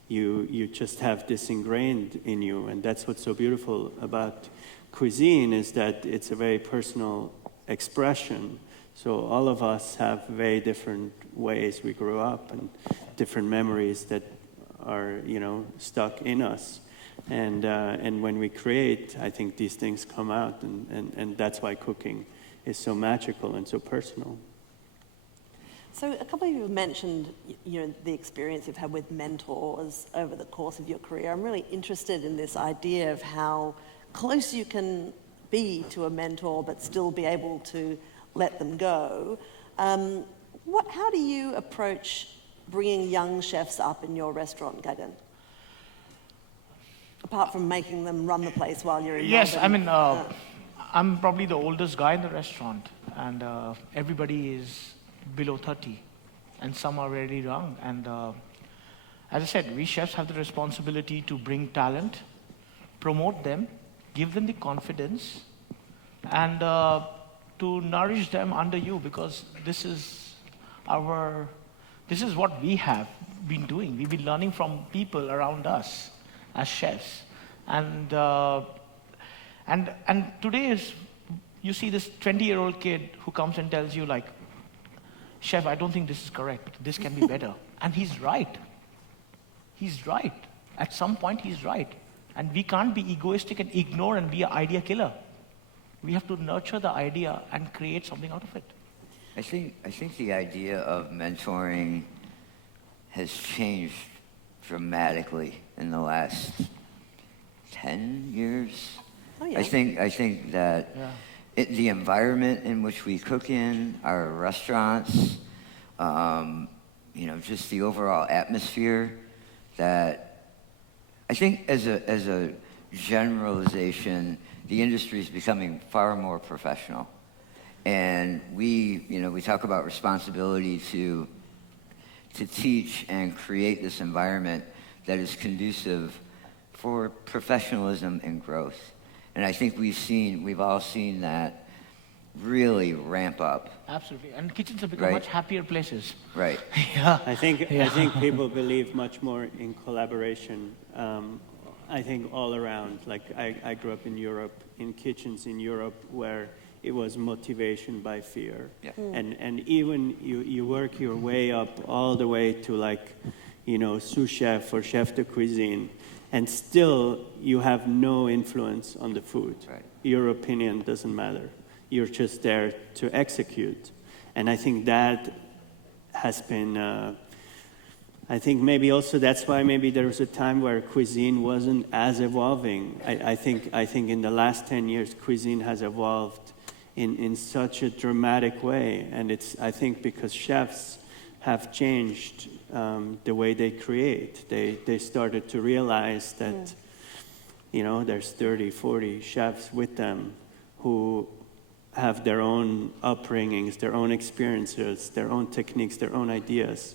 you just have this ingrained in you, and that's what's so beautiful about cuisine, is that it's a very personal expression. So all of us have very different ways we grew up and different memories that are, you know, stuck in us. And when we create, I think these things come out, and that's why cooking is so magical and so personal. So a couple of you have mentioned, you know, the experience you've had with mentors over the course of your career. I'm really interested in this idea of how close you can be to a mentor but still be able to let them go. How do you approach bringing young chefs up in your restaurant, Gaggan? Apart from making them run the place while you're in Yes, Melbourne. I mean, I'm probably the oldest guy in the restaurant, and everybody is below 30, and some are really young. And as I said, we chefs have the responsibility to bring talent, promote them, give them the confidence, and to nourish them under you, because this is what we have been doing. We've been learning from people around us as chefs, and today you see this 20-year-old kid who comes and tells you, like, chef, I don't think this is correct. This can be better. And he's right. He's right. At some point, he's right. And we can't be egoistic and ignore and be an idea killer. We have to nurture the idea and create something out of it. I think the idea of mentoring has changed dramatically in the last 10 years. Oh, yeah. I think that the environment in which we cook in, our restaurants, you know, just the overall atmosphere, that I think as a generalization, the industry is becoming far more professional. And we talk about responsibility to teach and create this environment that is conducive for professionalism and growth. And I think we've all seen that really ramp up. Absolutely. And kitchens have become Right. much happier places. Right. Yeah. I think people believe much more in collaboration. I think all around. Like I grew up in Europe, in kitchens in Europe, where it was motivation by fear. Yeah. And even you work your way up all the way to like, sous chef or chef de cuisine, and still you have no influence on the food. Right. Your opinion doesn't matter. You're just there to execute. And I think that has been, I think maybe also that's why maybe there was a time where cuisine wasn't as evolving. I think in the last 10 years, cuisine has evolved in such a dramatic way. And it's, I think, because chefs have changed the way they create. They started to realize that, there's 30, 40 chefs with them who have their own upbringings, their own experiences, their own techniques, their own ideas.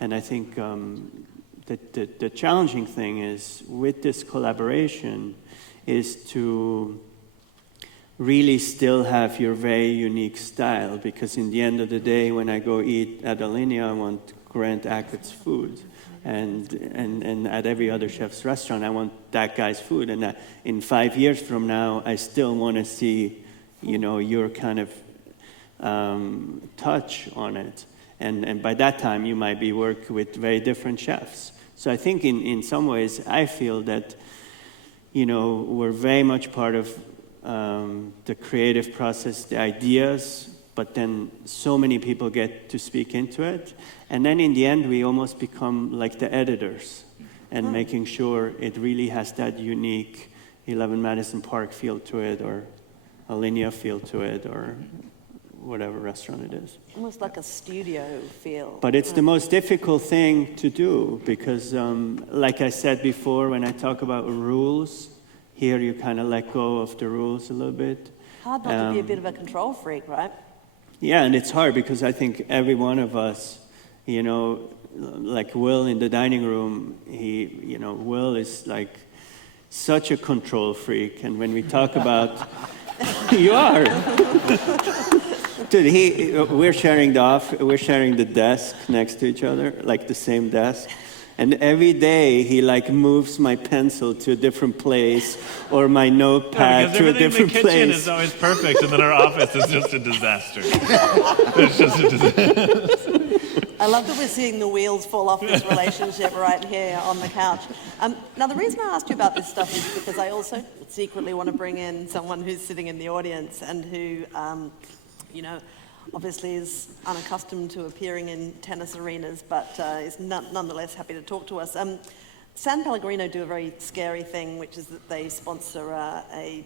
And I think the challenging thing is, with this collaboration, is to really still have your very unique style, because in the end of the day, when I go eat at Alinea, I want Grant Achatz food. And at every other chef's restaurant, I want that guy's food. And in 5 years from now, I still want to see your kind of touch on it. And by that time, you might be working with very different chefs. So I think in some ways, I feel that, we're very much part of the creative process, the ideas, but then so many people get to speak into it. And then in the end, we almost become like the editors and making sure it really has that unique 11 Madison Park feel to it, or Alinea feel to it, or whatever restaurant it is. Almost like a studio feel. But it's the most difficult thing to do because, like I said before, when I talk about rules, here you kind of let go of the rules a little bit. Hard not to be a bit of a control freak, right? Yeah, and it's hard because I think every one of us, like Will in the dining room, Will is like such a control freak. And when we talk about, you are. Dude, we're sharing the desk next to each other, like the same desk. And every day he like moves my pencil to a different place or my notepad to a different place. Everything in the kitchen is always perfect, and then our office is just a disaster. It's just a disaster. I love that we're seeing the wheels fall off this relationship right here on the couch. Now, the reason I asked you about this stuff is because I also secretly want to bring in someone who's sitting in the audience and who, obviously is unaccustomed to appearing in tennis arenas, but is nonetheless happy to talk to us. S.Pellegrino do a very scary thing, which is that they sponsor a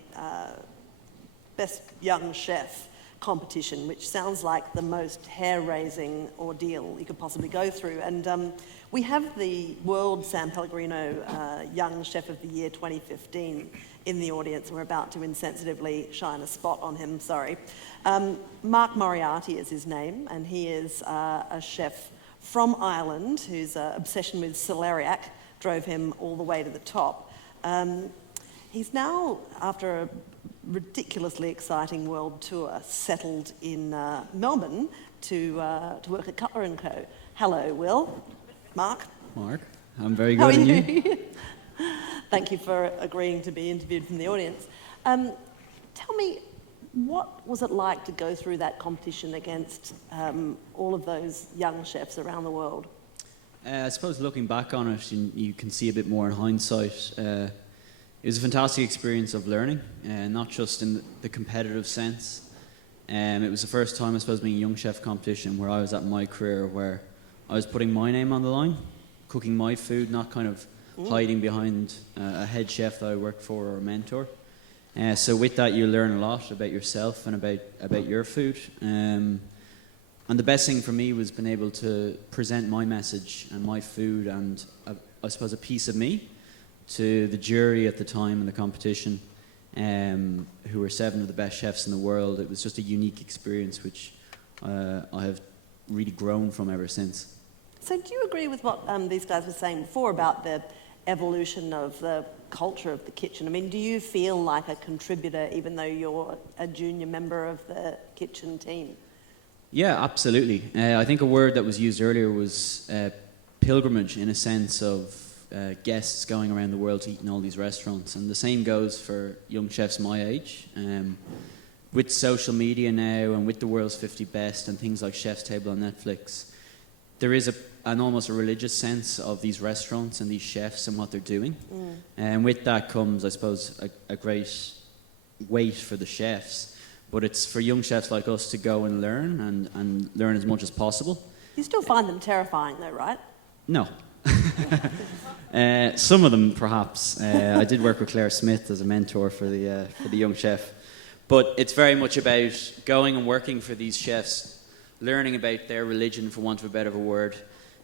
Best Young Chef competition, which sounds like the most hair-raising ordeal you could possibly go through. And we have the World S.Pellegrino Young Chef of the Year 2015 in the audience, and we're about to insensitively shine a spot on him, sorry. Mark Moriarty is his name, and he is a chef from Ireland whose obsession with celeriac drove him all the way to the top. He's now, after a ridiculously exciting world tour, settled in Melbourne to work at Cutler & Co. Hello, Will. Mark. Mark, I'm very good. And you? Thank you for agreeing to be interviewed from the audience. Tell me, what was it like to go through that competition against all of those young chefs around the world? I suppose looking back on it, you can see a bit more in hindsight. It was a fantastic experience of learning, not just in the competitive sense. It was the first time, I suppose, being a young chef competition where I was at my career, where I was putting my name on the line, cooking my food, not kind of hiding behind a head chef that I worked for or a mentor. So with that, you learn a lot about yourself and about your food. And the best thing for me was being able to present my message and my food and, I suppose, a piece of me to the jury at the time in the competition, who were 7 of the best chefs in the world. It was just a unique experience which I have really grown from ever since. So do you agree with what these guys were saying before about the evolution of the culture of the kitchen? I mean, do you feel like a contributor even though you're a junior member of the kitchen team? Yeah, absolutely. I think a word that was used earlier was pilgrimage, in a sense of guests going around the world to eat in all these restaurants. And the same goes for young chefs my age. With social media now and with the world's 50 best and things like Chef's Table on Netflix, there is an almost a religious sense of these restaurants and these chefs and what they're doing. And with that comes, I suppose, a great weight for the chefs. But it's for young chefs like us to go and learn and learn as much as possible. You still find them terrifying though, right? No. Some of them, perhaps. I did work with Claire Smith as a mentor for the young chef. But it's very much about going and working for these chefs, learning about their religion, for want of a better word.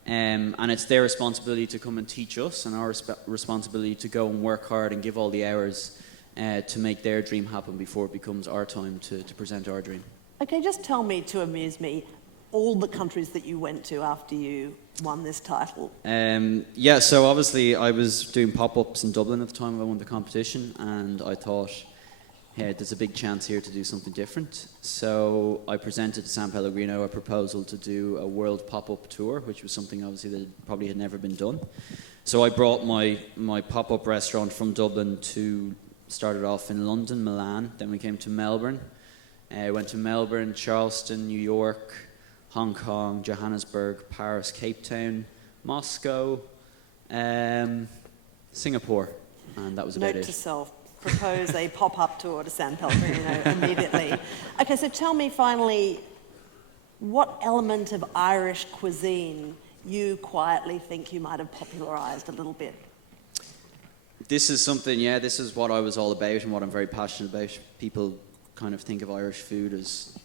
And it's their responsibility to come and teach us, and our responsibility to go and work hard and give all the hours to make their dream happen before it becomes our time to present our dream. Okay, just tell me, to amuse me, all the countries that you went to after you won this title. Yeah, so obviously I was doing pop-ups in Dublin at the time I won the competition, and I thought, hey, there's a big chance here to do something different. So I presented to S.Pellegrino a proposal to do a world pop-up tour, which was something obviously that probably had never been done. So I brought my pop-up restaurant from Dublin to, started off in London, Milan, then we came to Melbourne. Went to Melbourne, Charleston, New York, Hong Kong, Johannesburg, Paris, Cape Town, Moscow, Singapore, and that was about it. Note to self, propose a pop-up tour to S.Pellegrino immediately. Okay, so tell me finally, what element of Irish cuisine you quietly think you might have popularised a little bit? This is something, this is what I was all about and what I'm very passionate about. People kind of think of Irish food as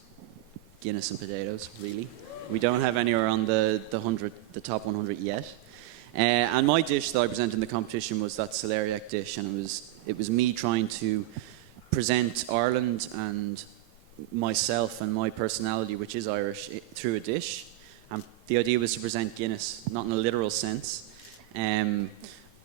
Guinness and potatoes, really. We don't have anywhere on the top 100 yet. And my dish that I presented in the competition was that celeriac dish, and it was me trying to present Ireland and myself and my personality, which is Irish, through a dish. And the idea was to present Guinness, not in a literal sense,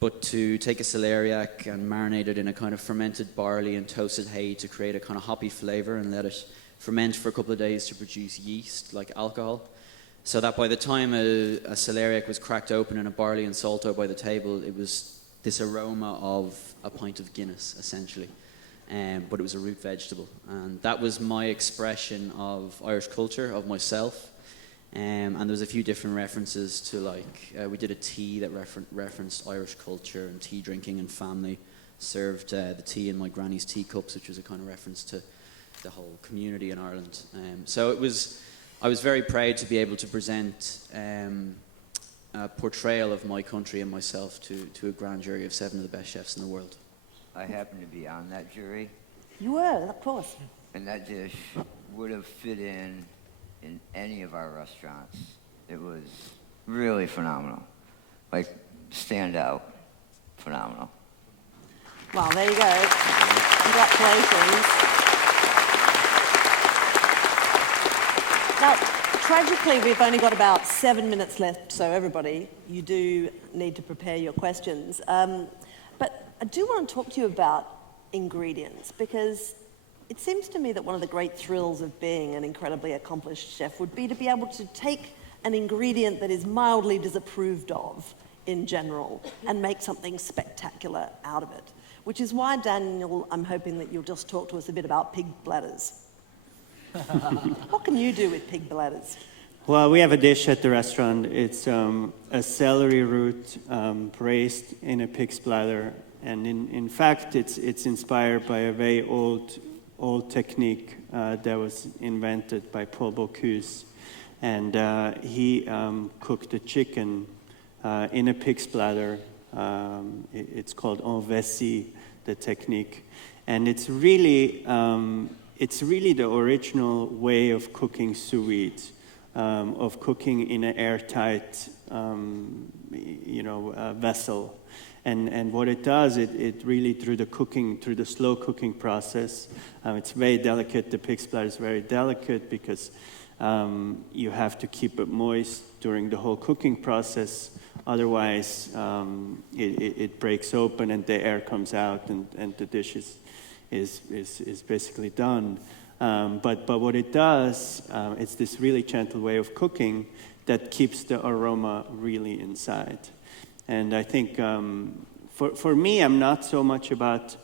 but to take a celeriac and marinate it in a kind of fermented barley and toasted hay to create a kind of hoppy flavour and let it ferment for a couple of days to produce yeast, like alcohol. So that by the time a celeriac was cracked open and a barley and salt out by the table, it was this aroma of a pint of Guinness, essentially. But it was a root vegetable. And that was my expression of Irish culture, of myself. And there was a few different references to, like, we did a tea that referenced Irish culture and tea drinking and family. Served the tea in my granny's teacups, which was a kind of reference to the whole community in Ireland. So I was very proud to be able to present a portrayal of my country and myself to a grand jury of 7 of the best chefs in the world. I happened to be on that jury. You were, of course. And that dish would have fit in any of our restaurants. It was really phenomenal. Like, stand out. Phenomenal. Well, there you go. Congratulations. Now, tragically, we've only got about 7 minutes left, so everybody, you do need to prepare your questions. But I do want to talk to you about ingredients, because it seems to me that one of the great thrills of being an incredibly accomplished chef would be to be able to take an ingredient that is mildly disapproved of in general and make something spectacular out of it. Which is why, Daniel, I'm hoping that you'll just talk to us a bit about pig bladders. What can you do with pig bladders? Well, we have a dish at the restaurant. It's a celery root braised in a pig's bladder. And in fact, it's inspired by a very old technique that was invented by Paul Bocuse. And he cooked the chicken in a pig's bladder. It's called en vessie, the technique. And it's really the original way of cooking sous vide, of cooking in an airtight, vessel. And what it does, it really, through the slow cooking process, it's very delicate. The pig's bladder is very delicate because you have to keep it moist during the whole cooking process. Otherwise, it breaks open and the air comes out, and the dish is basically done. But what it does, it's this really gentle way of cooking that keeps the aroma really inside. And I think for me, I'm not so much about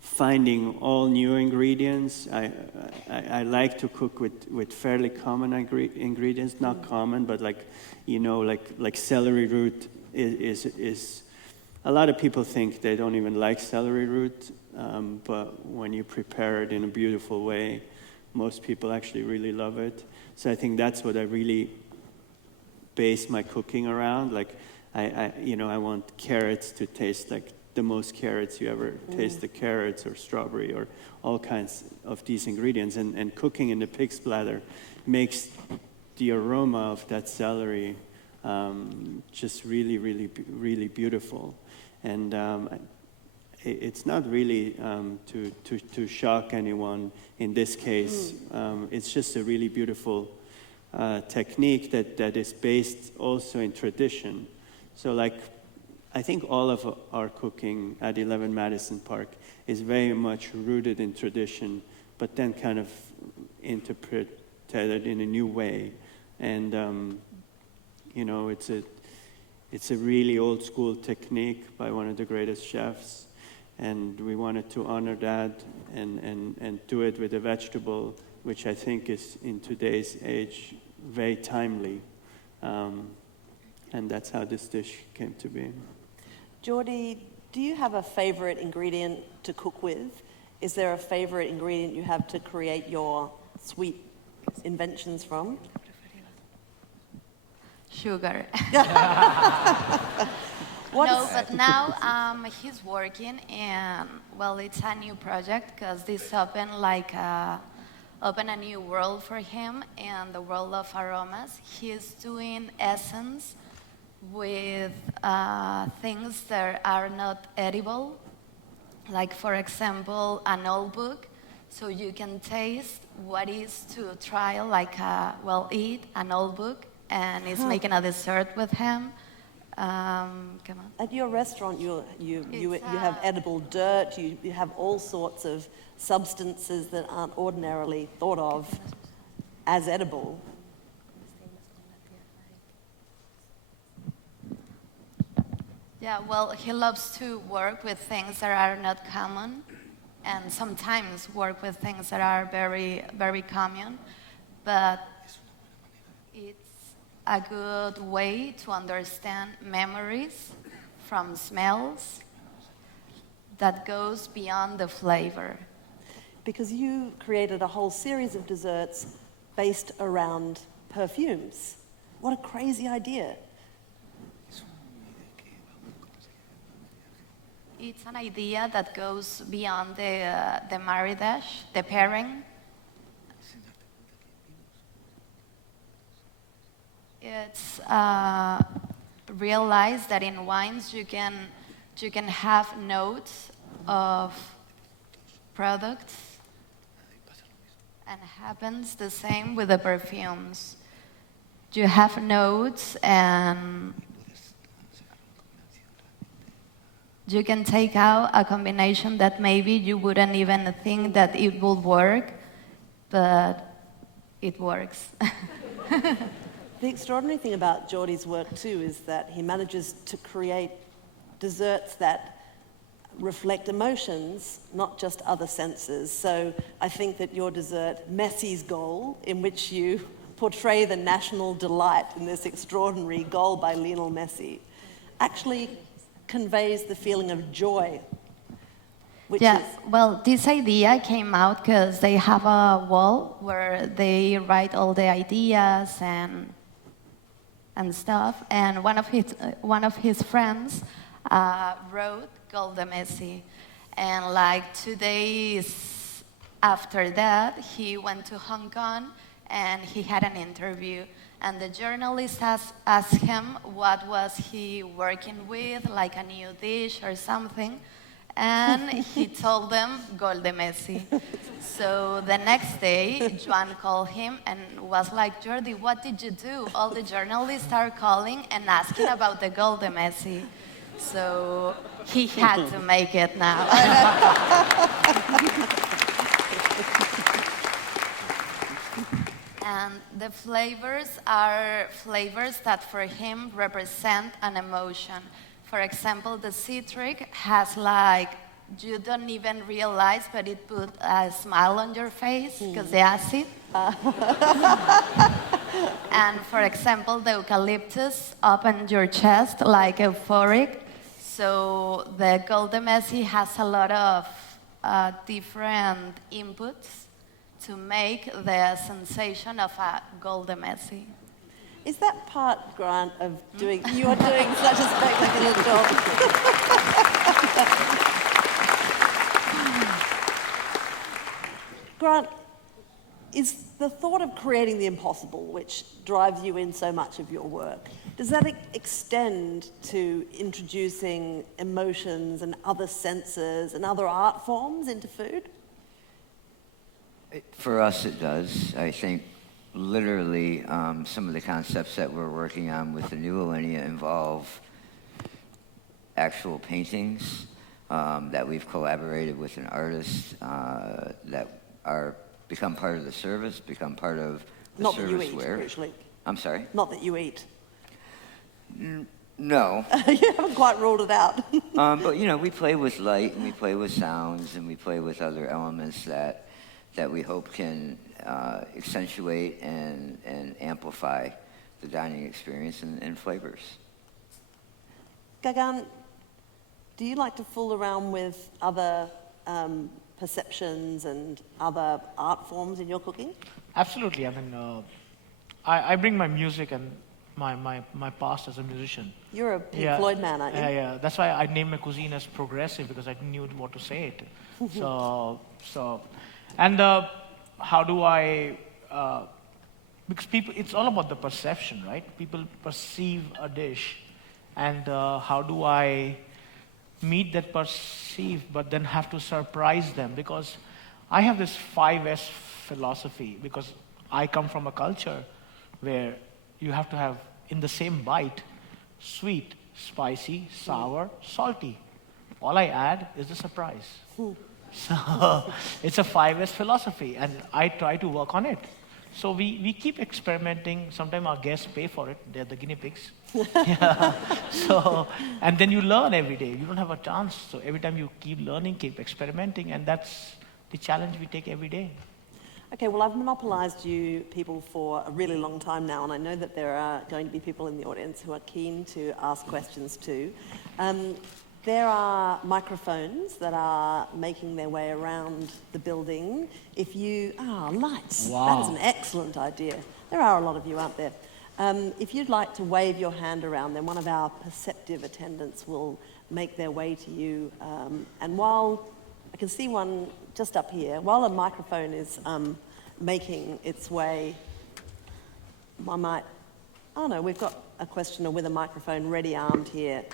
finding all new ingredients. I like to cook with fairly common ingredients, not common, but like celery root is a lot of people think they don't even like celery root, but when you prepare it in a beautiful way, most people actually really love it. So I think that's what I really base my cooking around. Like I want carrots to taste like the most carrots you ever taste, the carrots or strawberry or all kinds of these ingredients. And cooking in the pig's bladder makes the aroma of that celery just really, really, really beautiful. And it's not really to shock anyone in this case. It's just a really beautiful technique that is based also in tradition. So like, I think all of our cooking at 11 Madison Park is very much rooted in tradition, but then kind of interpreted in a new way. And, it's a really old school technique by one of the greatest chefs. And we wanted to honor that and do it with a vegetable, which I think is in today's age very timely. And that's how this dish came to be. Jordi, do you have a favorite ingredient to cook with? Is there a favorite ingredient you have to create your sweet inventions from? Sugar. What No, is- but now he's working, and well, it's a new project because this opened a new world for him and the world of aromas. He's doing essence with things that are not edible, like for example an old book, so you can taste what is to try eat an old book, and he's making a dessert with him. Come on. At your restaurant, you It's, have edible dirt. You have all sorts of substances that aren't ordinarily thought of as edible. Yeah, well, he loves to work with things that are not common, and sometimes work with things that are very, very common, but it's a good way to understand memories from smells that goes beyond the flavor. Because you created a whole series of desserts based around perfumes. What a crazy idea. It's an idea that goes beyond the maridaje, the pairing. It's realize that in wines you can have notes of products, and happens the same with the perfumes. You have notes, and you can take out a combination that maybe you wouldn't even think that it would work, but it works. The extraordinary thing about Jordi's work too is that he manages to create desserts that reflect emotions, not just other senses. So I think that your dessert, Messi's Gol, in which you portray the national delight in this extraordinary Gol by Lionel Messi, actually conveys the feeling of joy. Which Yeah, is, well, this idea came out because they have a wall where they write all the ideas and stuff. And one of his friends wrote Gol de Messi, and like 2 days after that, he went to Hong Kong and he had an interview. And the journalist asked him what was he working with, like a new dish or something. And he told them Gol de Messi. So the next day, Joan called him and was like, Jordi, what did you do? All the journalists are calling and asking about the Gol de Messi. So he had to make it now. And the flavors are flavors that for him represent an emotion. For example, the citric has like, you don't even realize, but it put a smile on your face because the acid. And for example, the eucalyptus opened your chest like euphoric. So the Gol de Messi has a lot of different inputs to make the sensation of a Gol de Messi. Is that part, Grant, of doing... You are doing such a spectacular job. Grant, is the thought of creating the impossible, which drives you in so much of your work, does that extend to introducing emotions and other senses and other art forms into food? For us, it does. I think literally some of the concepts that we're working on with the new Alinea involve actual paintings that we've collaborated with an artist that are become part of the service, become part of the Not service that you eat, where... actually. I'm sorry? Not that you eat. No. You haven't quite ruled it out. But, you know, we play with light, and we play with sounds, and we play with other elements that we hope can accentuate and amplify the dining experience and flavors. Gaggan, do you like to fool around with other perceptions and other art forms in your cooking? Absolutely. I mean, I bring my music and my past as a musician. You're a Pink Floyd man, aren't you? Yeah. That's why I named my cuisine as progressive, because I knew what to say it. How do I... because people, it's all about the perception, right? People perceive a dish, and how do I meet that perceive, but then have to surprise them? Because I have this 5S philosophy, because I come from a culture where you have to have, in the same bite, sweet, spicy, sour, salty. All I add is a surprise. So it's a 5S philosophy, and I try to work on it. So we keep experimenting. Sometimes our guests pay for it. They're the guinea pigs. Yeah. So, and then you learn every day. You don't have a chance. So every time you keep learning, keep experimenting, and that's the challenge we take every day. Okay, well, I've monopolized you people for a really long time now, and I know that there are going to be people in the audience who are keen to ask questions too. There are microphones that are making their way around the building. If you... lights. Wow. That is an excellent idea. There are a lot of you out there. If you'd like to wave your hand around, then one of our perceptive attendants will make their way to you. And while... I can see one just up here. While a microphone is making its way... I might... Oh, no, we've got a questioner with a microphone ready-armed here.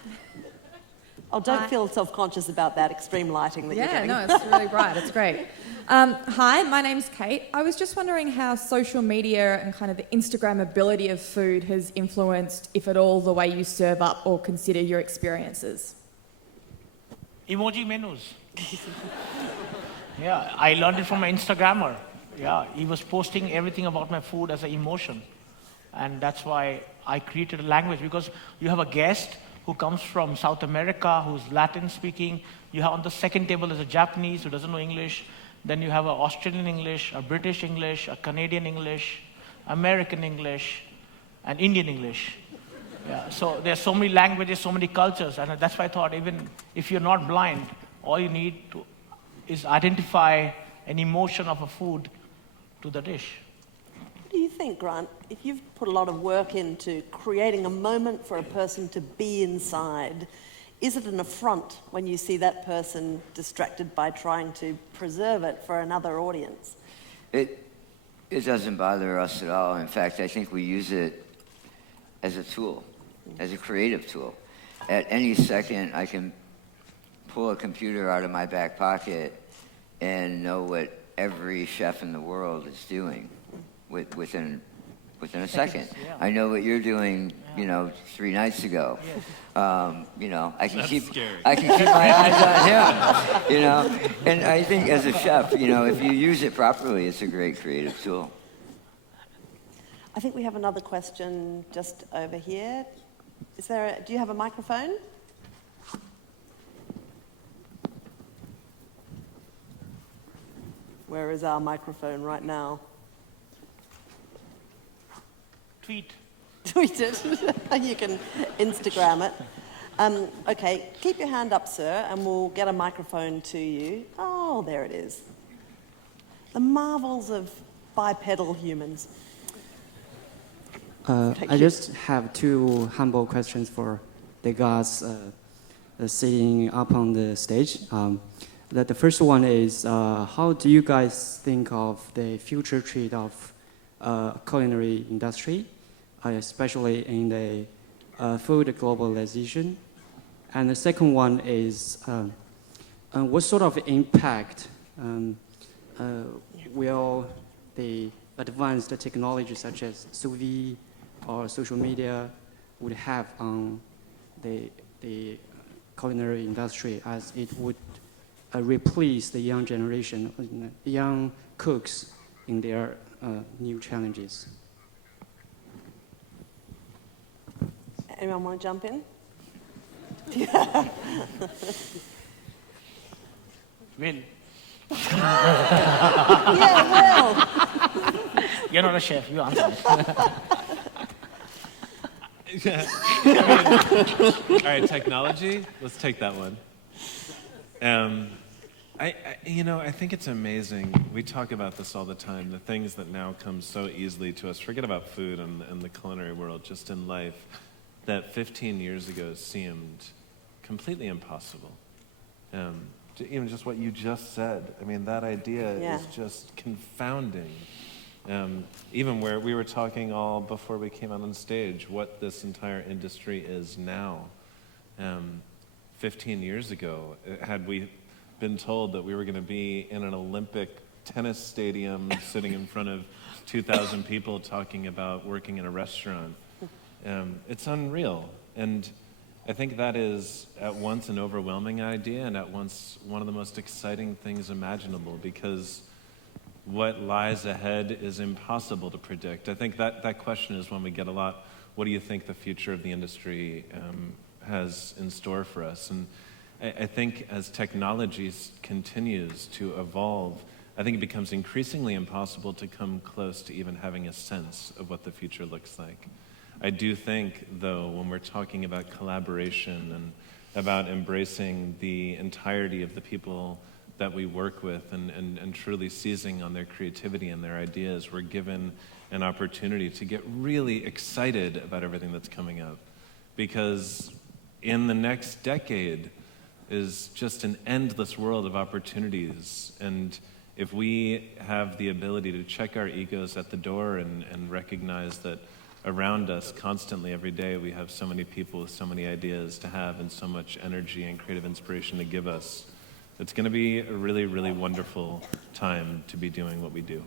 Oh, don't feel self-conscious about that extreme lighting that you're getting. Yeah, no, it's really bright. It's great. Hi, my name's Kate. I was just wondering how social media and kind of the Instagrammability of food has influenced, if at all, the way you serve up or consider your experiences. Emoji menus. Yeah, I learned it from an Instagrammer. Yeah, he was posting everything about my food as an emotion. And that's why I created a language, because you have a guest who comes from South America, who's Latin speaking. You have on the second table is a Japanese who doesn't know English. Then you have an Australian English, a British English, a Canadian English, American English, and Indian English. Yeah, so there's so many languages, so many cultures, and that's why I thought even if you're not blind, all you need to is identify an emotion of a food to the dish. What do you think, Grant? If you've put a lot of work into creating a moment for a person to be inside, is it an affront when you see that person distracted by trying to preserve it for another audience? It doesn't bother us at all. In fact, I think we use it as a tool, as a creative tool. At any second, I can pull a computer out of my back pocket and know what every chef in the world is doing within a second. Yeah. I know what you're doing, 3 nights ago. I can keep my eyes on him, And I think as a chef, if you use it properly, it's a great creative tool. I think we have another question just over here. Do you have a microphone? Where is our microphone right now? Tweet. Tweet it. You can Instagram it. Okay, keep your hand up, sir, and we'll get a microphone to you. Oh, there it is. The marvels of bipedal humans. I just have 2 humble questions for the guys sitting up on the stage. The first one is, how do you guys think of the future trend of culinary industry, especially in the food globalization? And the second one is, what sort of impact will the advanced technology such as sous vide or social media would have on the culinary industry, as it would replace the young generation, young cooks in their new challenges? Anyone want to jump in? Will. Yeah, Will. You're not a chef, you answer it. All right, technology. Let's take that one. I think it's amazing. We talk about this all the time. The things that now come so easily to us. Forget about food and the culinary world, just in life, that 15 years ago seemed completely impossible. Even just what you just said. I mean, that idea is just confounding. Even where we were talking all before we came out on stage, what this entire industry is now. 15 years ago, had we been told that we were going to be in an Olympic tennis stadium sitting in front of 2,000 people talking about working in a restaurant, it's unreal. And I think that is at once an overwhelming idea and at once one of the most exciting things imaginable, because what lies ahead is impossible to predict. I think that question is one we get a lot. What do you think the future of the industry has in store for us? And I think as technology continues to evolve, I think it becomes increasingly impossible to come close to even having a sense of what the future looks like. I do think, though, when we're talking about collaboration and about embracing the entirety of the people that we work with and truly seizing on their creativity and their ideas, we're given an opportunity to get really excited about everything that's coming up. Because in the next decade is just an endless world of opportunities. And if we have the ability to check our egos at the door and recognize that around us constantly every day we have so many people with so many ideas to have and so much energy and creative inspiration to give us, it's going to be a really, really wonderful time to be doing what we do.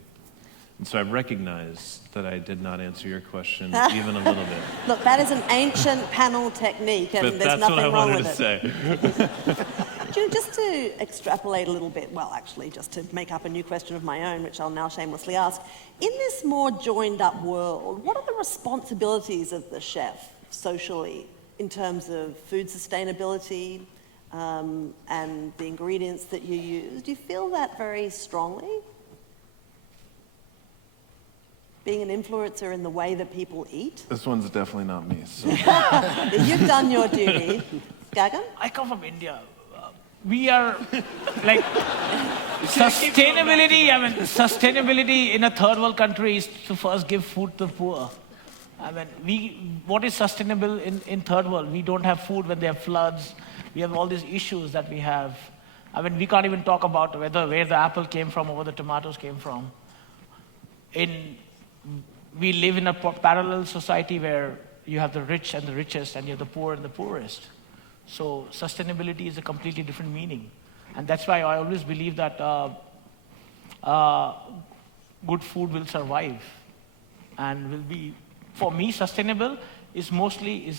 And so I recognize that I did not answer your question even a little bit. Look, that is an ancient panel technique, and But there's that's what I nothing wrong wanted with to it. say. Just to extrapolate a little bit, well, actually, just to make up a new question of my own, which I'll now shamelessly ask. In this more joined-up world, what are the responsibilities of the chef socially in terms of food sustainability and the ingredients that you use? Do you feel that very strongly? Being an influencer in the way that people eat? This one's definitely not me. So. You've done your duty. Gaggan? I come from India. We are like sustainability. I mean, sustainability in a third world country is to first give food to the poor. I mean, what is sustainable in third world? We don't have food when there are floods. We have all these issues that we have. I mean, we can't even talk about where the apple came from or where the tomatoes came from. we live in a parallel society where you have the rich and the richest, and you have the poor and the poorest. So sustainability is a completely different meaning. And that's why I always believe that good food will survive and will be, for me, sustainable is mostly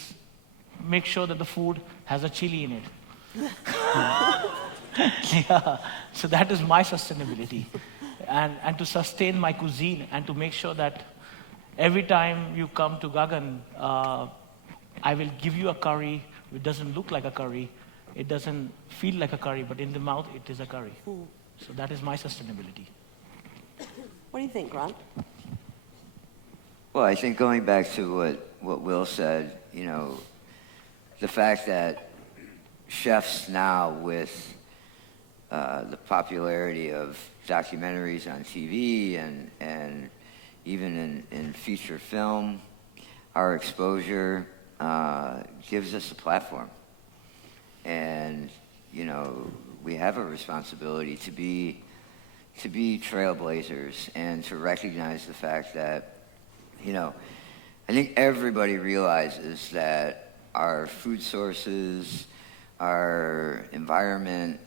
make sure that the food has a chili in it. Yeah, so that is my sustainability. And to sustain my cuisine and to make sure that every time you come to Gaggan, I will give you a curry. It doesn't look like a curry. It doesn't feel like a curry, but in the mouth, it is a curry. So that is my sustainability. What do you think, Grant? Well, I think going back to what Will said, the fact that chefs now, with the popularity of documentaries on TV and even in feature film, our exposure gives us a platform. And, we have a responsibility to be trailblazers and to recognize the fact that, I think everybody realizes that our food sources, our environment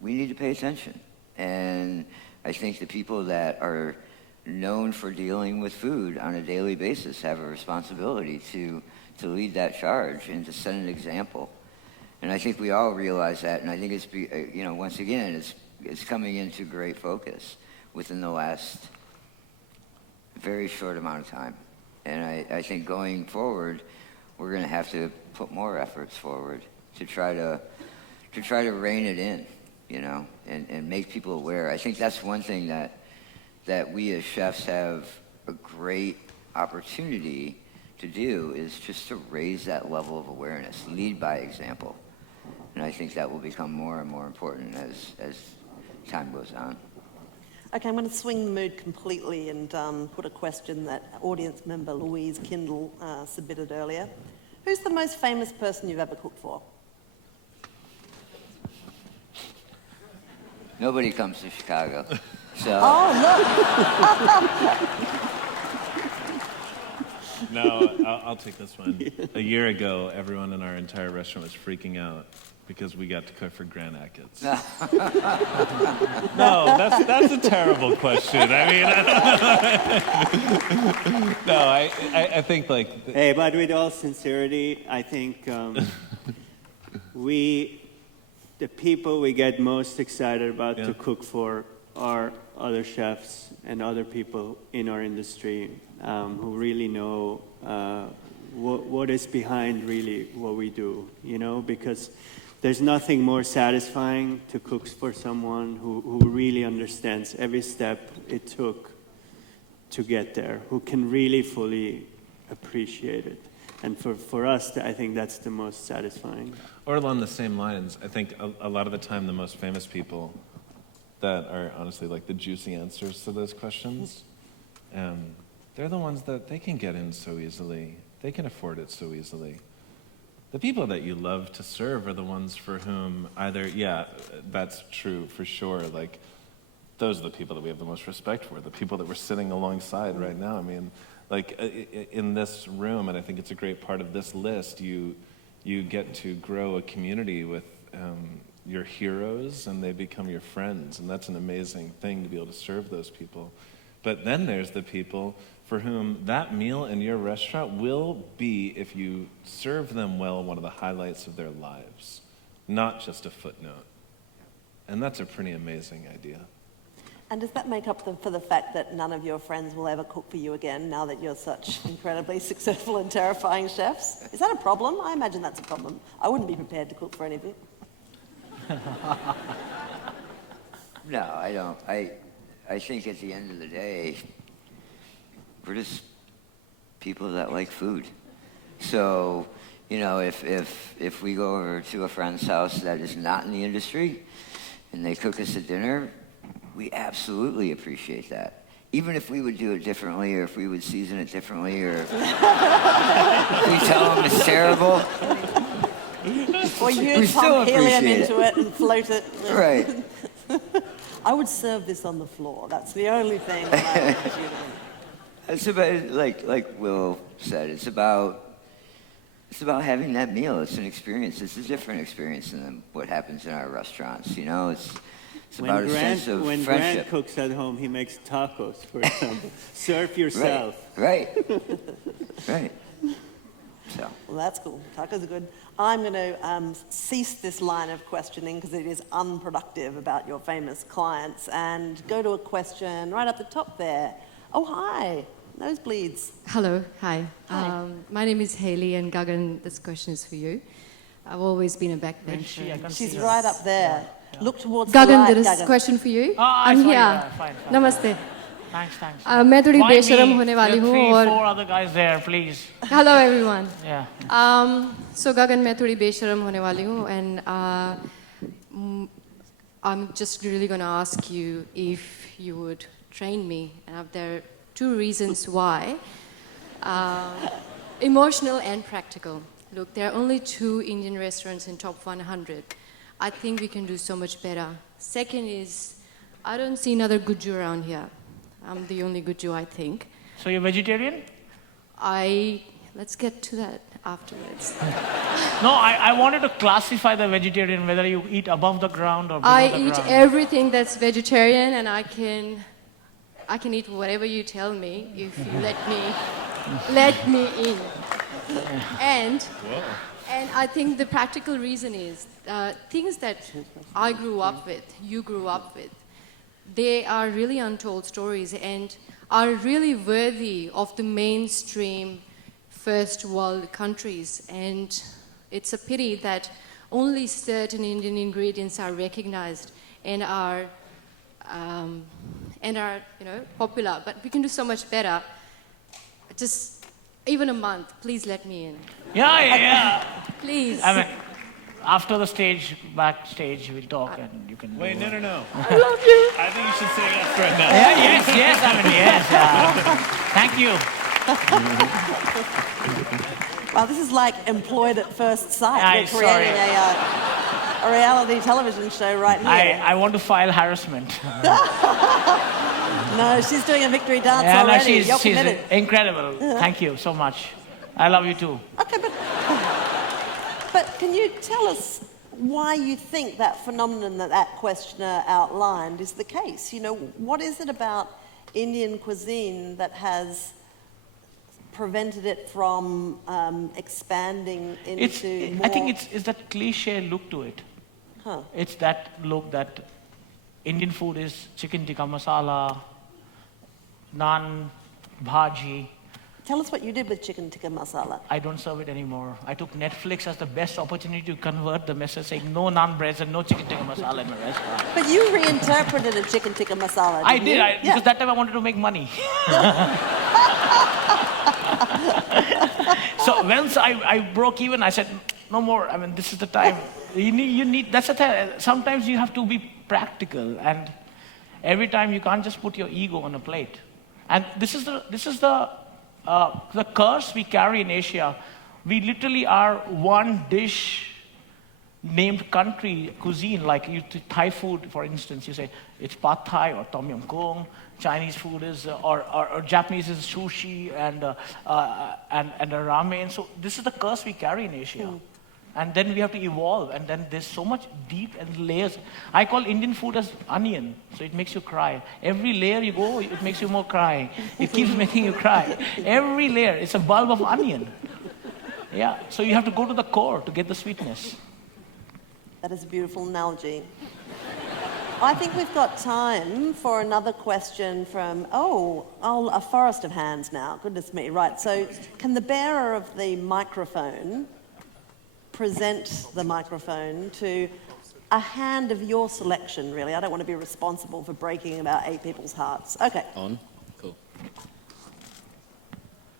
we need to pay attention. And I think the people that are known for dealing with food on a daily basis have a responsibility to lead that charge and to set an example. And I think we all realize that, and I think it's, once again, it's coming into great focus within the last very short amount of time. And I think going forward, we're going to have to put more efforts forward to try to rein it in, and make people aware. I think that's one thing that we as chefs have a great opportunity to do, is just to raise that level of awareness, lead by example. And I think that will become more and more important as time goes on. Okay, I'm going to swing the mood completely and put a question that audience member Louise Kindle submitted earlier. Who's the most famous person you've ever cooked for? Nobody comes to Chicago, so. Oh, look! No, I'll take this one. A year ago, everyone in our entire restaurant was freaking out because we got to cook for Grand Achatz. No, that's a terrible question. I mean, no, I think like. Hey, but with all sincerity, I think the people we get most excited about to cook for are other chefs and other people in our industry who really know what is behind really what we do, because there's nothing more satisfying to cook for someone who really understands every step it took to get there, who can really fully appreciate it. And for us, I think that's the most satisfying. Or along the same lines, I think a lot of the time the most famous people that are honestly like the juicy answers to those questions, they're the ones that they can get in so easily. They can afford it so easily. The people that you love to serve are the ones for whom either, yeah, that's true for sure. Like, those are the people that we have the most respect for, the people that we're sitting alongside right now. I mean, like in this room, and I think it's a great part of this list, you get to grow a community with your heroes, and they become your friends, and that's an amazing thing to be able to serve those people. But then there's the people for whom that meal in your restaurant will be, if you serve them well, one of the highlights of their lives, not just a footnote. And that's a pretty amazing idea. And does that make up for the fact that none of your friends will ever cook for you again now that you're such incredibly successful and terrifying chefs? Is that a problem? I imagine that's a problem. I wouldn't be prepared to cook for any of you. No, I don't. I think at the end of the day, we're just people that like food. So, if we go over to a friend's house that is not in the industry and they cook us a dinner, we absolutely appreciate that. Even if we would do it differently, or if we would season it differently, or if we tell them it's terrible. Or you pump helium into it and float it. Right. I would serve this on the floor. That's the only thing that I would do. It's about, like Will said, it's about having that meal. It's an experience. It's a different experience than what happens in our restaurants. You know, it's about a sense of when friendship. Grant cooks at home, he makes tacos, for example. Serve yourself. Right. So. Well, that's cool. Tacos are good. I'm going to cease this line of questioning because it is unproductive about your famous clients and go to a question right up the top there. Oh, hi. Nosebleeds. Hello, hi. Hi. My name is Haley, and Gaggan, this question is for you. I've always been a backbencher. She's right up there. Yeah. Look towards Gaggan, the light, there is Gaggan. question for you. I'm here. Yeah, fine. Namaste. Thanks. मैं थोड़ी बेशरम होने वाली हूँ और 3-4 other guys there, please. Hello everyone. Yeah. So Gaggan, मैं थोड़ी बेशरम होने वाली हूँ, and I'm just really going to ask you if you would train me. And there are 2 reasons why. Emotional and practical. Look, there are only 2 Indian restaurants in top 100. I think we can do so much better. Second is, I don't see another Guju around here. I'm the only Guju, I think. So you're vegetarian? Let's get to that afterwards. No, I wanted to classify the vegetarian, whether you eat above the ground or below the ground. I eat everything that's vegetarian, and I can eat whatever you tell me if you let me in. And I think the practical reason is things that I grew up with, you grew up with, they are really untold stories and are really worthy of the mainstream first world countries. And it's a pity that only certain Indian ingredients are recognized and are popular. But we can do so much better. Just even a month, please let me in. Yeah. Please. I mean, after the backstage, we'll talk and you can... Wait, no. I love you. I think you should say yes right now. Yes, Thank you. Wow, this is like Employed at First Sight. We're creating a reality television show right here. I want to file harassment. No, she's doing a victory dance already. You're she's committed. Incredible. Thank you so much. I love you too. Okay, but can you tell us why you think that phenomenon that questioner outlined is the case? You know, what is it about Indian cuisine that has prevented it from expanding into more... I think it's that cliche look to it. Huh. It's that look that Indian food is chicken tikka masala, naan, bhaji. Tell us what you did with chicken tikka masala. I don't serve it anymore. I took Netflix as the best opportunity to convert the message saying no naan breads and no chicken tikka masala in my restaurant. But you reinterpreted a chicken tikka masala, I did, because that time I wanted to make money. So once I broke even, I said, no more. I mean, this is the time. You need. That's the time. Sometimes you have to be practical, and every time you can't just put your ego on a plate. And this is the curse we carry in Asia. We literally are one dish named country cuisine. Like Thai food, for instance, you say it's pad Thai or tom yum goong. Chinese food is, or Japanese is sushi and a ramen. So this is the curse we carry in Asia. And then we have to evolve, and then there's so much deep and layers. I call Indian food as onion, so it makes you cry. Every layer you go, it makes you more cry. It keeps making you cry. Every layer, it's a bulb of onion. Yeah, so you have to go to the core to get the sweetness. That is a beautiful analogy. I think we've got time for another question from, a forest of hands now. Goodness me. Right, so can the bearer of the microphone present the microphone to a hand of your selection, really? I don't want to be responsible for breaking about 8 people's hearts. Okay. On? Cool.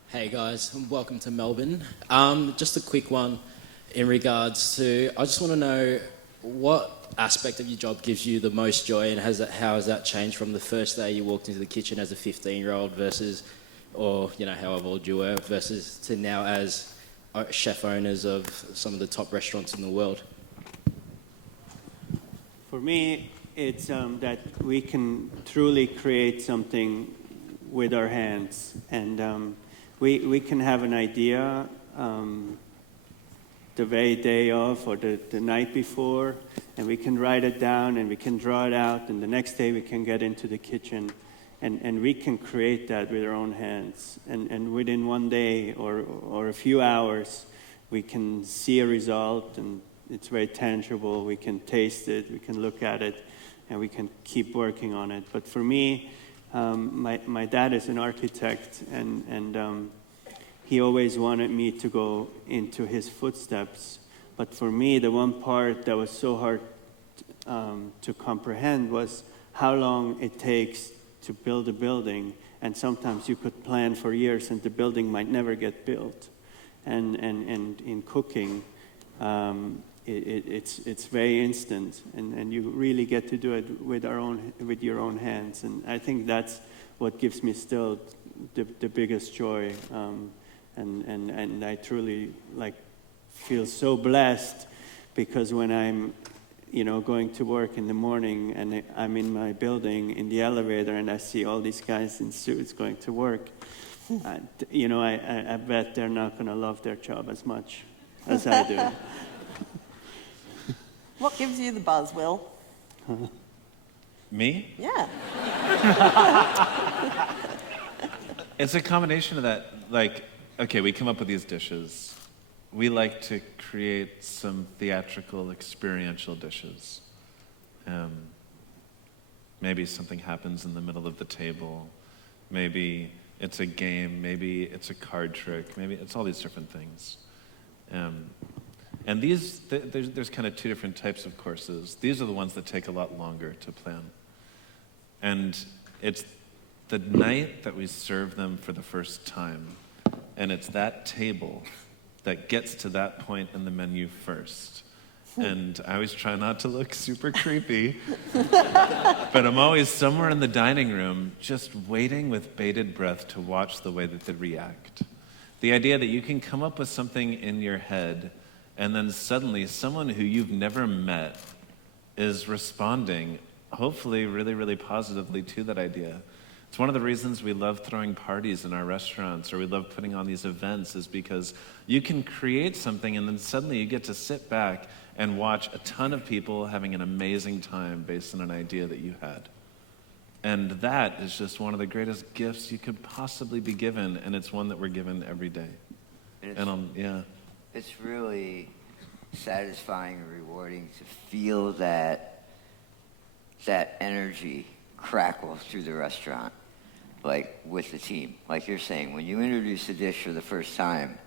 Hey guys, and welcome to Melbourne. Just a quick one in regards to, I just want to know what aspect of your job gives you the most joy, and how has that changed from the first day you walked into the kitchen as a 15-year-old versus, or however old you were, versus to now as chef owners of some of the top restaurants in the world? For me, it's that we can truly create something with our hands, and we can have an idea the very day of or the night before, and we can write it down and we can draw it out, and the next day we can get into the kitchen and we can create that with our own hands, and within one day or a few hours we can see a result, and it's very tangible. We can taste it, we can look at it, and we can keep working on it. But for me, my dad is an architect, and he always wanted me to go into his footsteps. But for me, the one part that was so hard to comprehend was how long it takes to build a building. And sometimes you could plan for years and the building might never get built. And in cooking, it's very instant, and you really get to do it with your own hands. And I think that's what gives me still the biggest joy. And I truly feel so blessed, because when I'm going to work in the morning and I'm in my building in the elevator and I see all these guys in suits going to work, I bet they're not going to love their job as much as I do. What gives you the buzz, Will? Me? Yeah. It's a combination of that, okay, we come up with these dishes. We like to create some theatrical, experiential dishes. Maybe something happens in the middle of the table. Maybe it's a game. Maybe it's a card trick. Maybe it's all these different things. And there's kind of two different types of courses. These are the ones that take a lot longer to plan. And it's the night that we serve them for the first time, and it's that table that gets to that point in the menu first. And I always try not to look super creepy, but I'm always somewhere in the dining room just waiting with bated breath to watch the way that they react. The idea that you can come up with something in your head and then suddenly someone who you've never met is responding, hopefully really, really positively to that idea. It's one of the reasons we love throwing parties in our restaurants, or we love putting on these events, is because you can create something and then suddenly you get to sit back and watch a ton of people having an amazing time based on an idea that you had. And that is just one of the greatest gifts you could possibly be given, and it's one that we're given every day. It's really satisfying and rewarding to feel that energy crackle through the restaurant, with the team. Like you're saying, when you introduce a dish for the first time,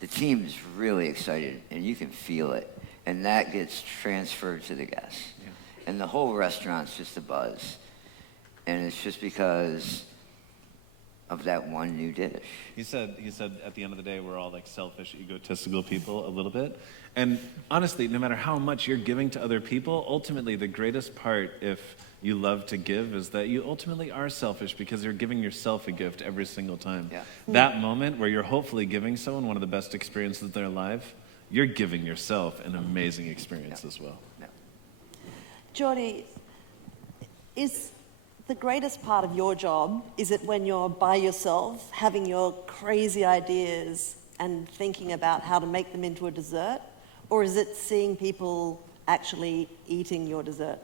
the team is really excited, and you can feel it, and that gets transferred to the guests. Yeah. And the whole restaurant's just a buzz, and it's just because of that one new dish. He said at the end of the day, we're all selfish, egotistical people a little bit. And honestly, no matter how much you're giving to other people, ultimately the greatest part, if you love to give, is that you ultimately are selfish, because you're giving yourself a gift every single time. Yeah. That moment where you're hopefully giving someone one of the best experiences of their life, you're giving yourself an amazing experience as well. Yeah. Jordi, is the greatest part of your job, is it when you're by yourself, having your crazy ideas and thinking about how to make them into a dessert? Or is it seeing people actually eating your dessert?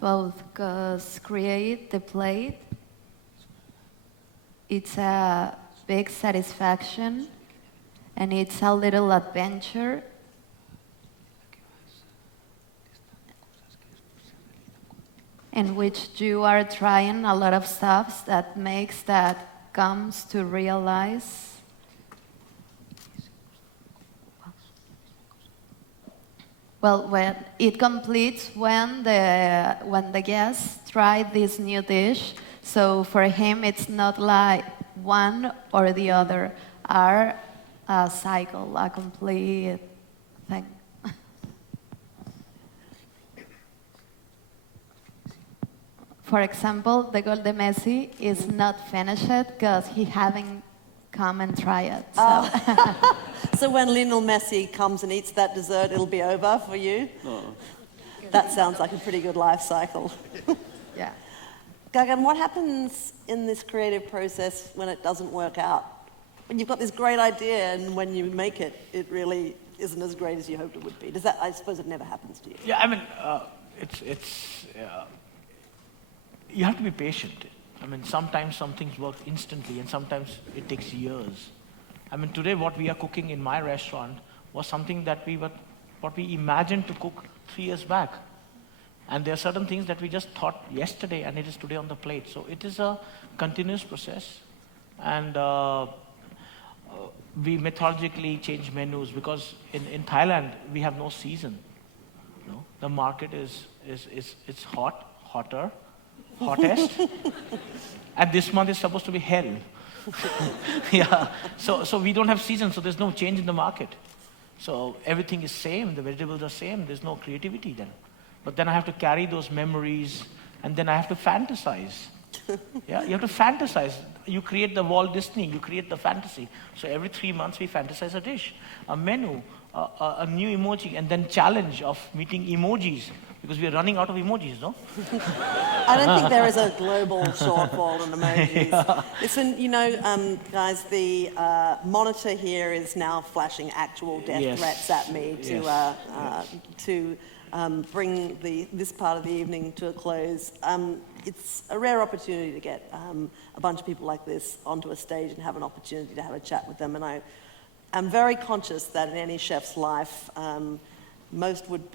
Both, because create the plate, it's a big satisfaction, and it's a little adventure. In which you are trying a lot of stuff that comes to realize. Well, when it completes when the guests try this new dish. So for him, it's not like one or the other are a cycle, a complete thing. For example, the Gol de Messi is not finished because he haven't come and try it. So. Oh. So when Lionel Messi comes and eats that dessert, it'll be over for you? Oh. That sounds like a pretty good life cycle. Yeah. Gaggan, what happens in this creative process when it doesn't work out? When you've got this great idea and when you make it, it really isn't as great as you hoped it would be. Does that, I suppose it never happens to you? Yeah, I mean, you have to be patient. I mean, sometimes some things work instantly and sometimes it takes years. I mean, today what we are cooking in my restaurant was something that what we imagined to cook 3 years back. And there are certain things that we just thought yesterday and it is today on the plate. So it is a continuous process. And we methodically change menus because in Thailand, we have no season. You know? The market is hotter, hottest. And this month is supposed to be hell. Yeah. So we don't have season, so there's no change in the market. So everything is same, the vegetables are same, there's no creativity then. But then I have to carry those memories and then I have to fantasize. Yeah, you have to fantasize. You create the Walt Disney, you create the fantasy. So every 3 months we fantasize a dish, a menu, a new emoji, and then challenge of meeting emojis because we are running out of emojis, no? I don't think there is a global shortfall in emojis. Yeah. Listen, you know, guys, the monitor here is now flashing actual death threats at me to bring this part of the evening to a close. It's a rare opportunity to get a bunch of people like this onto a stage and have an opportunity to have a chat with them. And I'm very conscious that in any chef's life, most would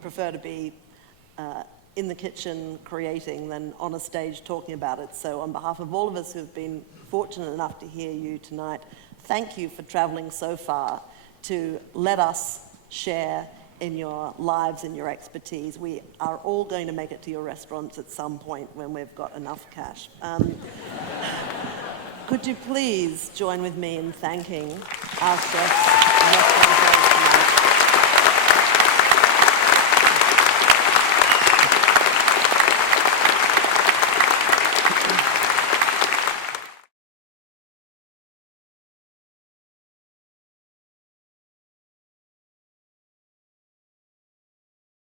prefer to be in the kitchen creating than on a stage talking about it. So on behalf of all of us who've been fortunate enough to hear you tonight, thank you for traveling so far to let us share in your lives and your expertise. We are all going to make it to your restaurants at some point when we've got enough cash. Could you please join with me in thanking our chefs?